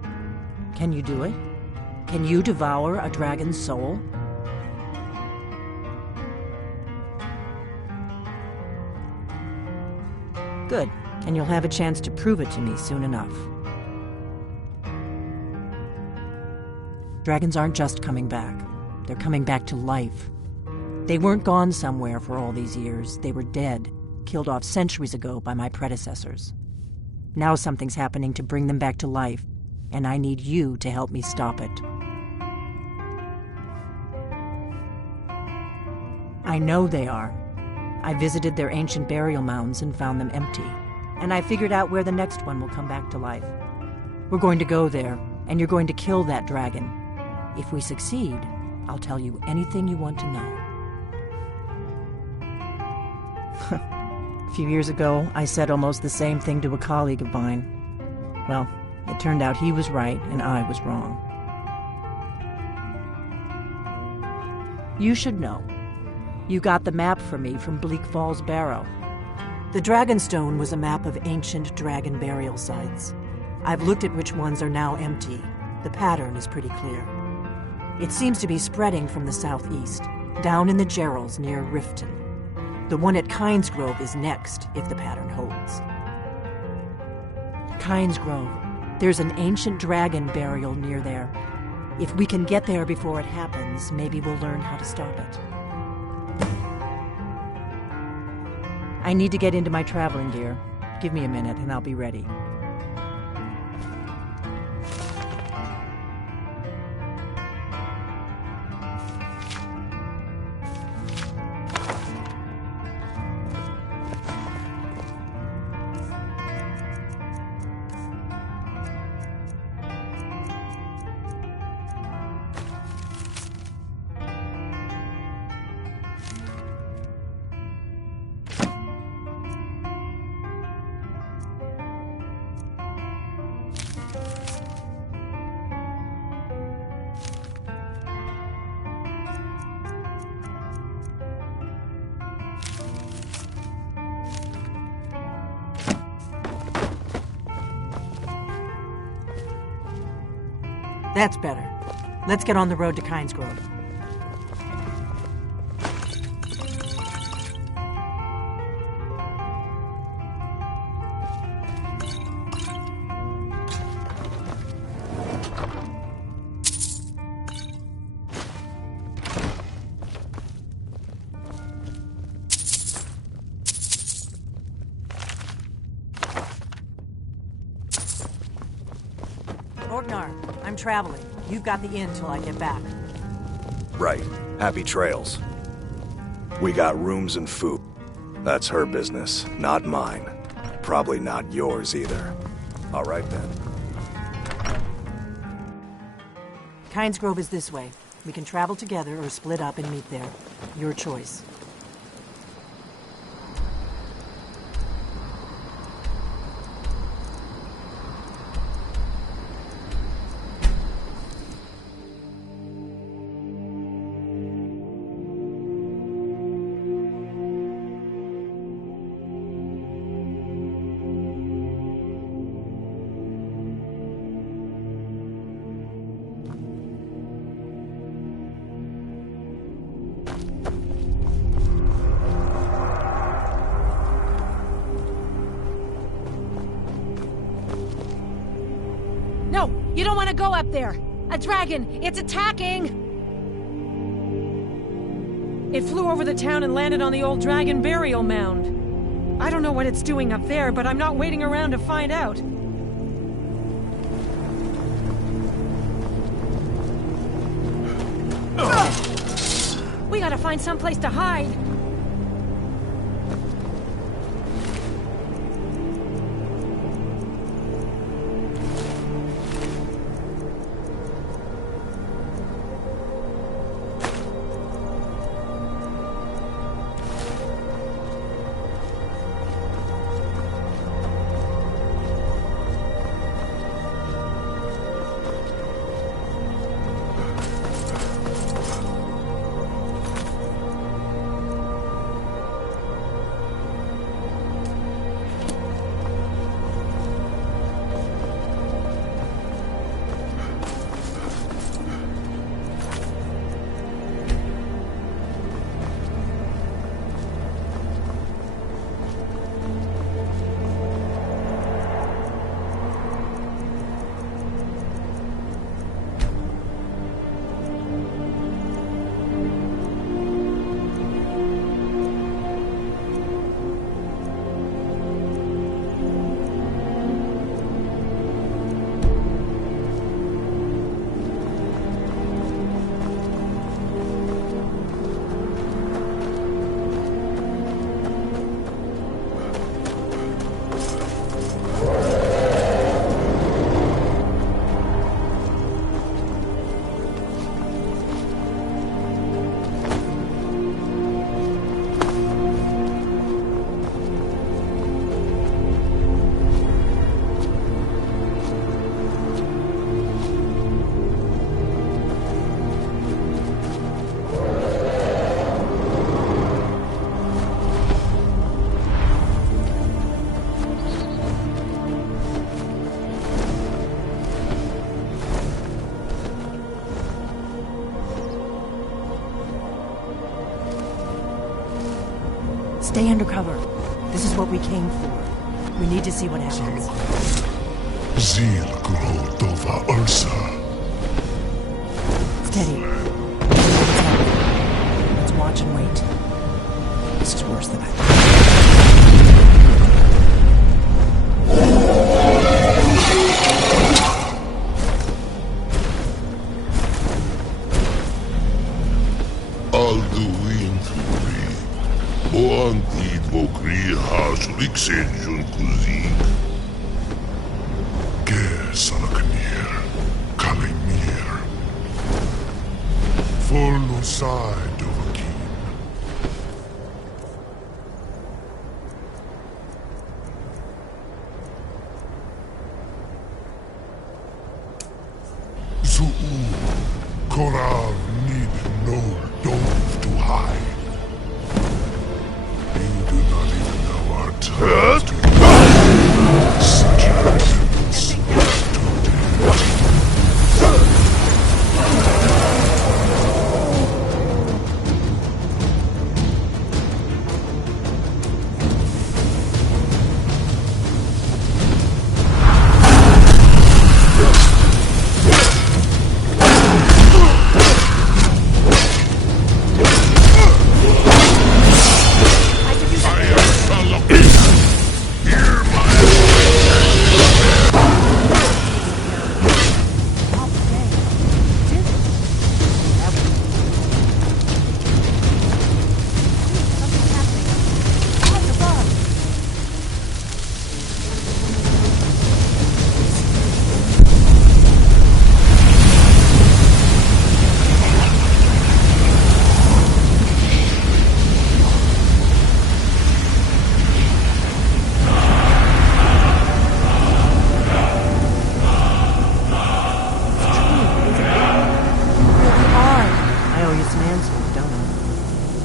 Can you do it? Can you devour a dragon's soul? Good, and you'll have a chance to prove it to me soon enough. Dragons aren't just coming back. They're coming back to life. They weren't gone somewhere for all these years. They were dead, killed off centuries ago by my predecessors. Now something's happening to bring them back to life, and I need you to help me stop it. I know they are. I visited their ancient burial mounds and found them empty, and I figured out where the next one will come back to life. We're going to go there, and you're going to kill that dragon. If we succeed, I'll tell you anything you want to know. A few years ago, I said almost the same thing to a colleague of mine. Well, it turned out he was right and I was wrong. You should know. You got the map for me from Bleak Falls Barrow. The Dragonstone was a map of ancient dragon burial sites. I've looked at which ones are now empty. The pattern is pretty clear. It seems to be spreading from the southeast, down in the Gerals near Riften. The one at Kynesgrove is next, if the pattern holds. Kynesgrove. There's an ancient dragon burial near there. If we can get there before it happens, maybe we'll learn how to stop it. I need to get into my traveling gear. Give me a minute and I'll be ready. That's better. Let's get on the road to Kynes Grove. Orgnar, I'm traveling. You've got the inn till I get back. Right. Happy trails. We got rooms and food. That's her business, not mine. Probably not yours either. All right then. Kynes Grove is this way. We can travel together or split up and meet there. Your choice. You don't want to go up there! A dragon! It's attacking! It flew over the town and landed on the old dragon burial mound. I don't know what it's doing up there, but I'm not waiting around to find out. We gotta find someplace to hide! Stay undercover. This is what we came for. We need to see what happens. Zil Grotova Ursa. Steady. Let's watch and wait. This is worse than I thought. Boantid vokri hasulixenjun kuzik. Ger salaknir, kalimir. Follow side of a king. Zuu, Korav need no dove to hide. You do not even know our terms to such a resistance to death.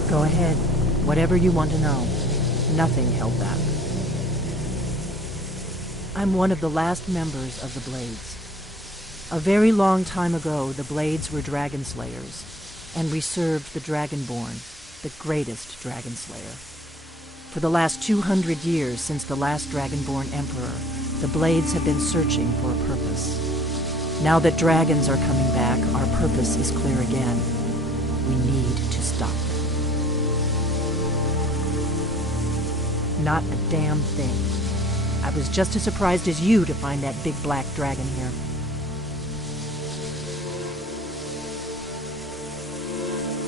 Go ahead. Whatever you want to know. Nothing held back. I'm one of the last members of the Blades. A very long time ago, the Blades were dragon slayers, and we served the Dragonborn, the greatest dragon slayer. For the last 200 years since the last Dragonborn Emperor, the Blades have been searching for a purpose. Now that dragons are coming back, our purpose is clear again. We need to stop them. Not a damn thing. I was just as surprised as you to find that big black dragon here.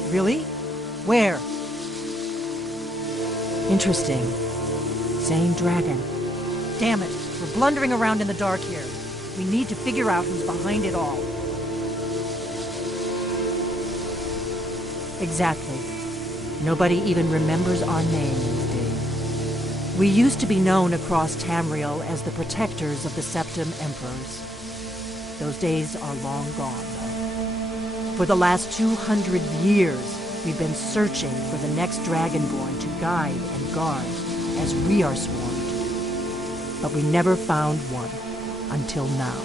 Really? Where? Interesting. Same dragon. Damn it, we're blundering around in the dark here. We need to figure out who's behind it all. Exactly. Nobody even remembers our name these days. We used to be known across Tamriel as the protectors of the Septim Emperors. Those days are long gone, though. For the last 200 years, we've been searching for the next Dragonborn to guide and guard as we are swarmed. But we never found one until now.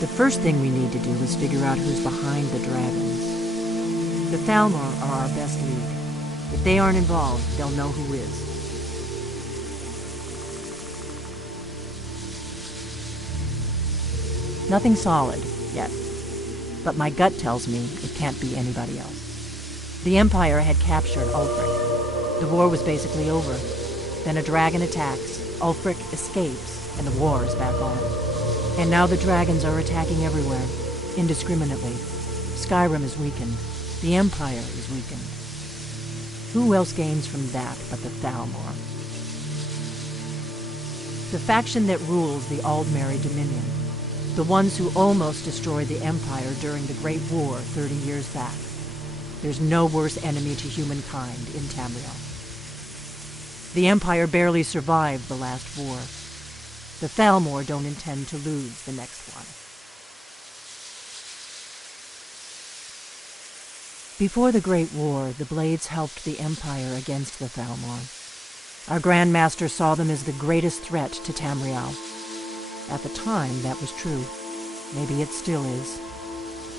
The first thing we need to do is figure out who's behind the dragons. The Thalmor are our best lead. If they aren't involved, they'll know who is. Nothing solid, yet. But my gut tells me it can't be anybody else. The Empire had captured Ulfric. The war was basically over. Then a dragon attacks, Ulfric escapes, and the war is back on. And now the dragons are attacking everywhere, indiscriminately. Skyrim is weakened. The Empire is weakened. Who else gains from that but the Thalmor? The faction that rules the Aldmeri Dominion. The ones who almost destroyed the Empire during the Great War 30 years back. There's no worse enemy to humankind in Tamriel. The Empire barely survived the last war. The Thalmor don't intend to lose the next one. Before the Great War, the Blades helped the Empire against the Thalmor. Our Grand Master saw them as the greatest threat to Tamriel. At the time, that was true. Maybe it still is.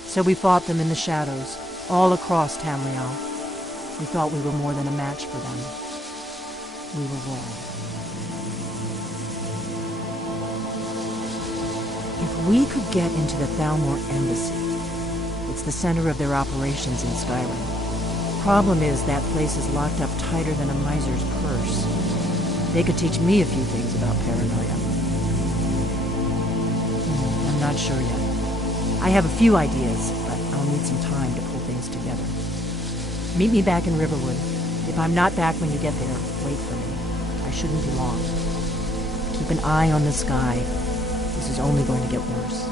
So we fought them in the shadows, all across Tamriel. We thought we were more than a match for them. We were wrong. If we could get into the Thalmor Embassy, it's the center of their operations in Skyrim. Problem is, that place is locked up tighter than a miser's purse. They could teach me a few things about paranoia. I'm not sure yet. I have a few ideas, but I'll need some time to pull things together. Meet me back in Riverwood. If I'm not back when you get there, wait for me. I shouldn't be long. Keep an eye on the sky. This is only going to get worse.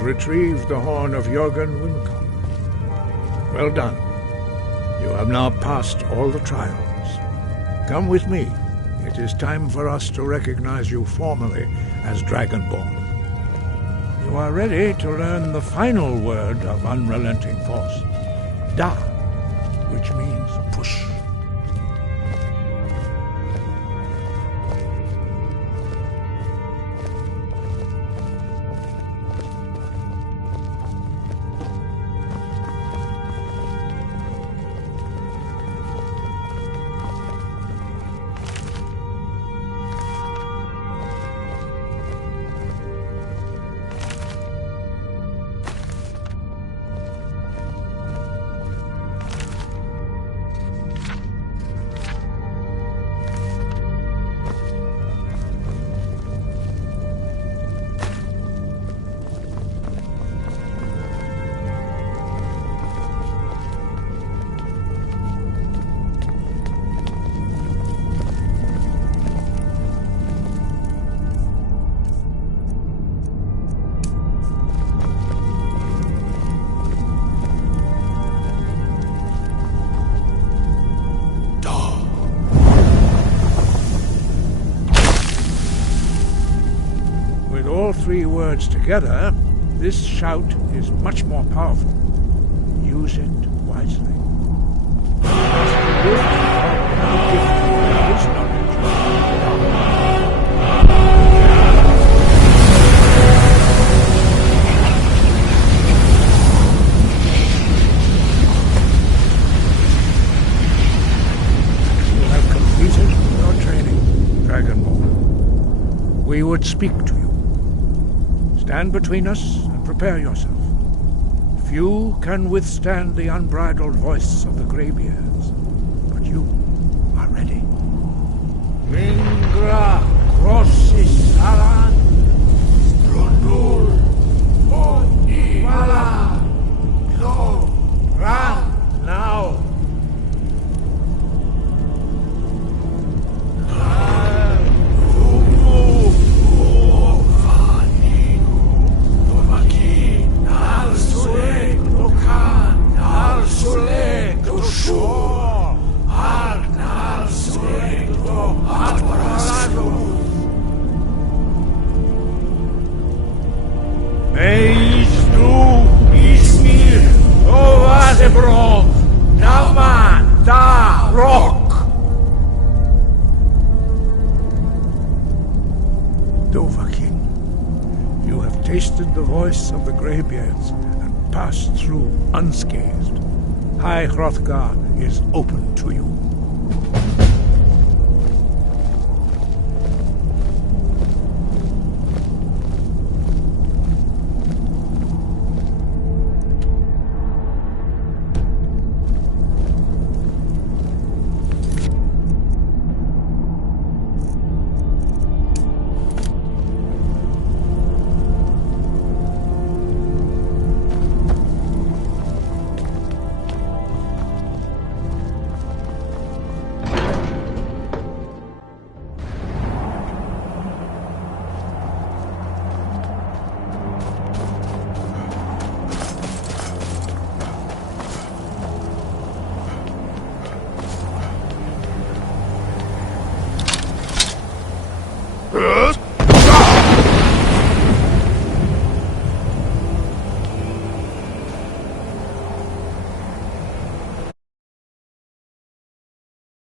and retrieved the horn of Jörgen Wincom. Well done. You have now passed all the trials. Come with me. It is time for us to recognize you formally as Dragonborn. You are ready to learn the final word of unrelenting force, Da, which means push. Three words together, this shout is much more powerful. Use it wisely. You have completed your training, Dragonborn. We would speak to you. Stand between us and prepare yourself. Few can withstand the unbridled voice of the greybeards, but you are ready. Mingra crossis alan, Drundul, Oni, Vala, Lo, Ran, now. Tasted the voice of the Greybeards and passed through unscathed. High Hrothgar is open to you.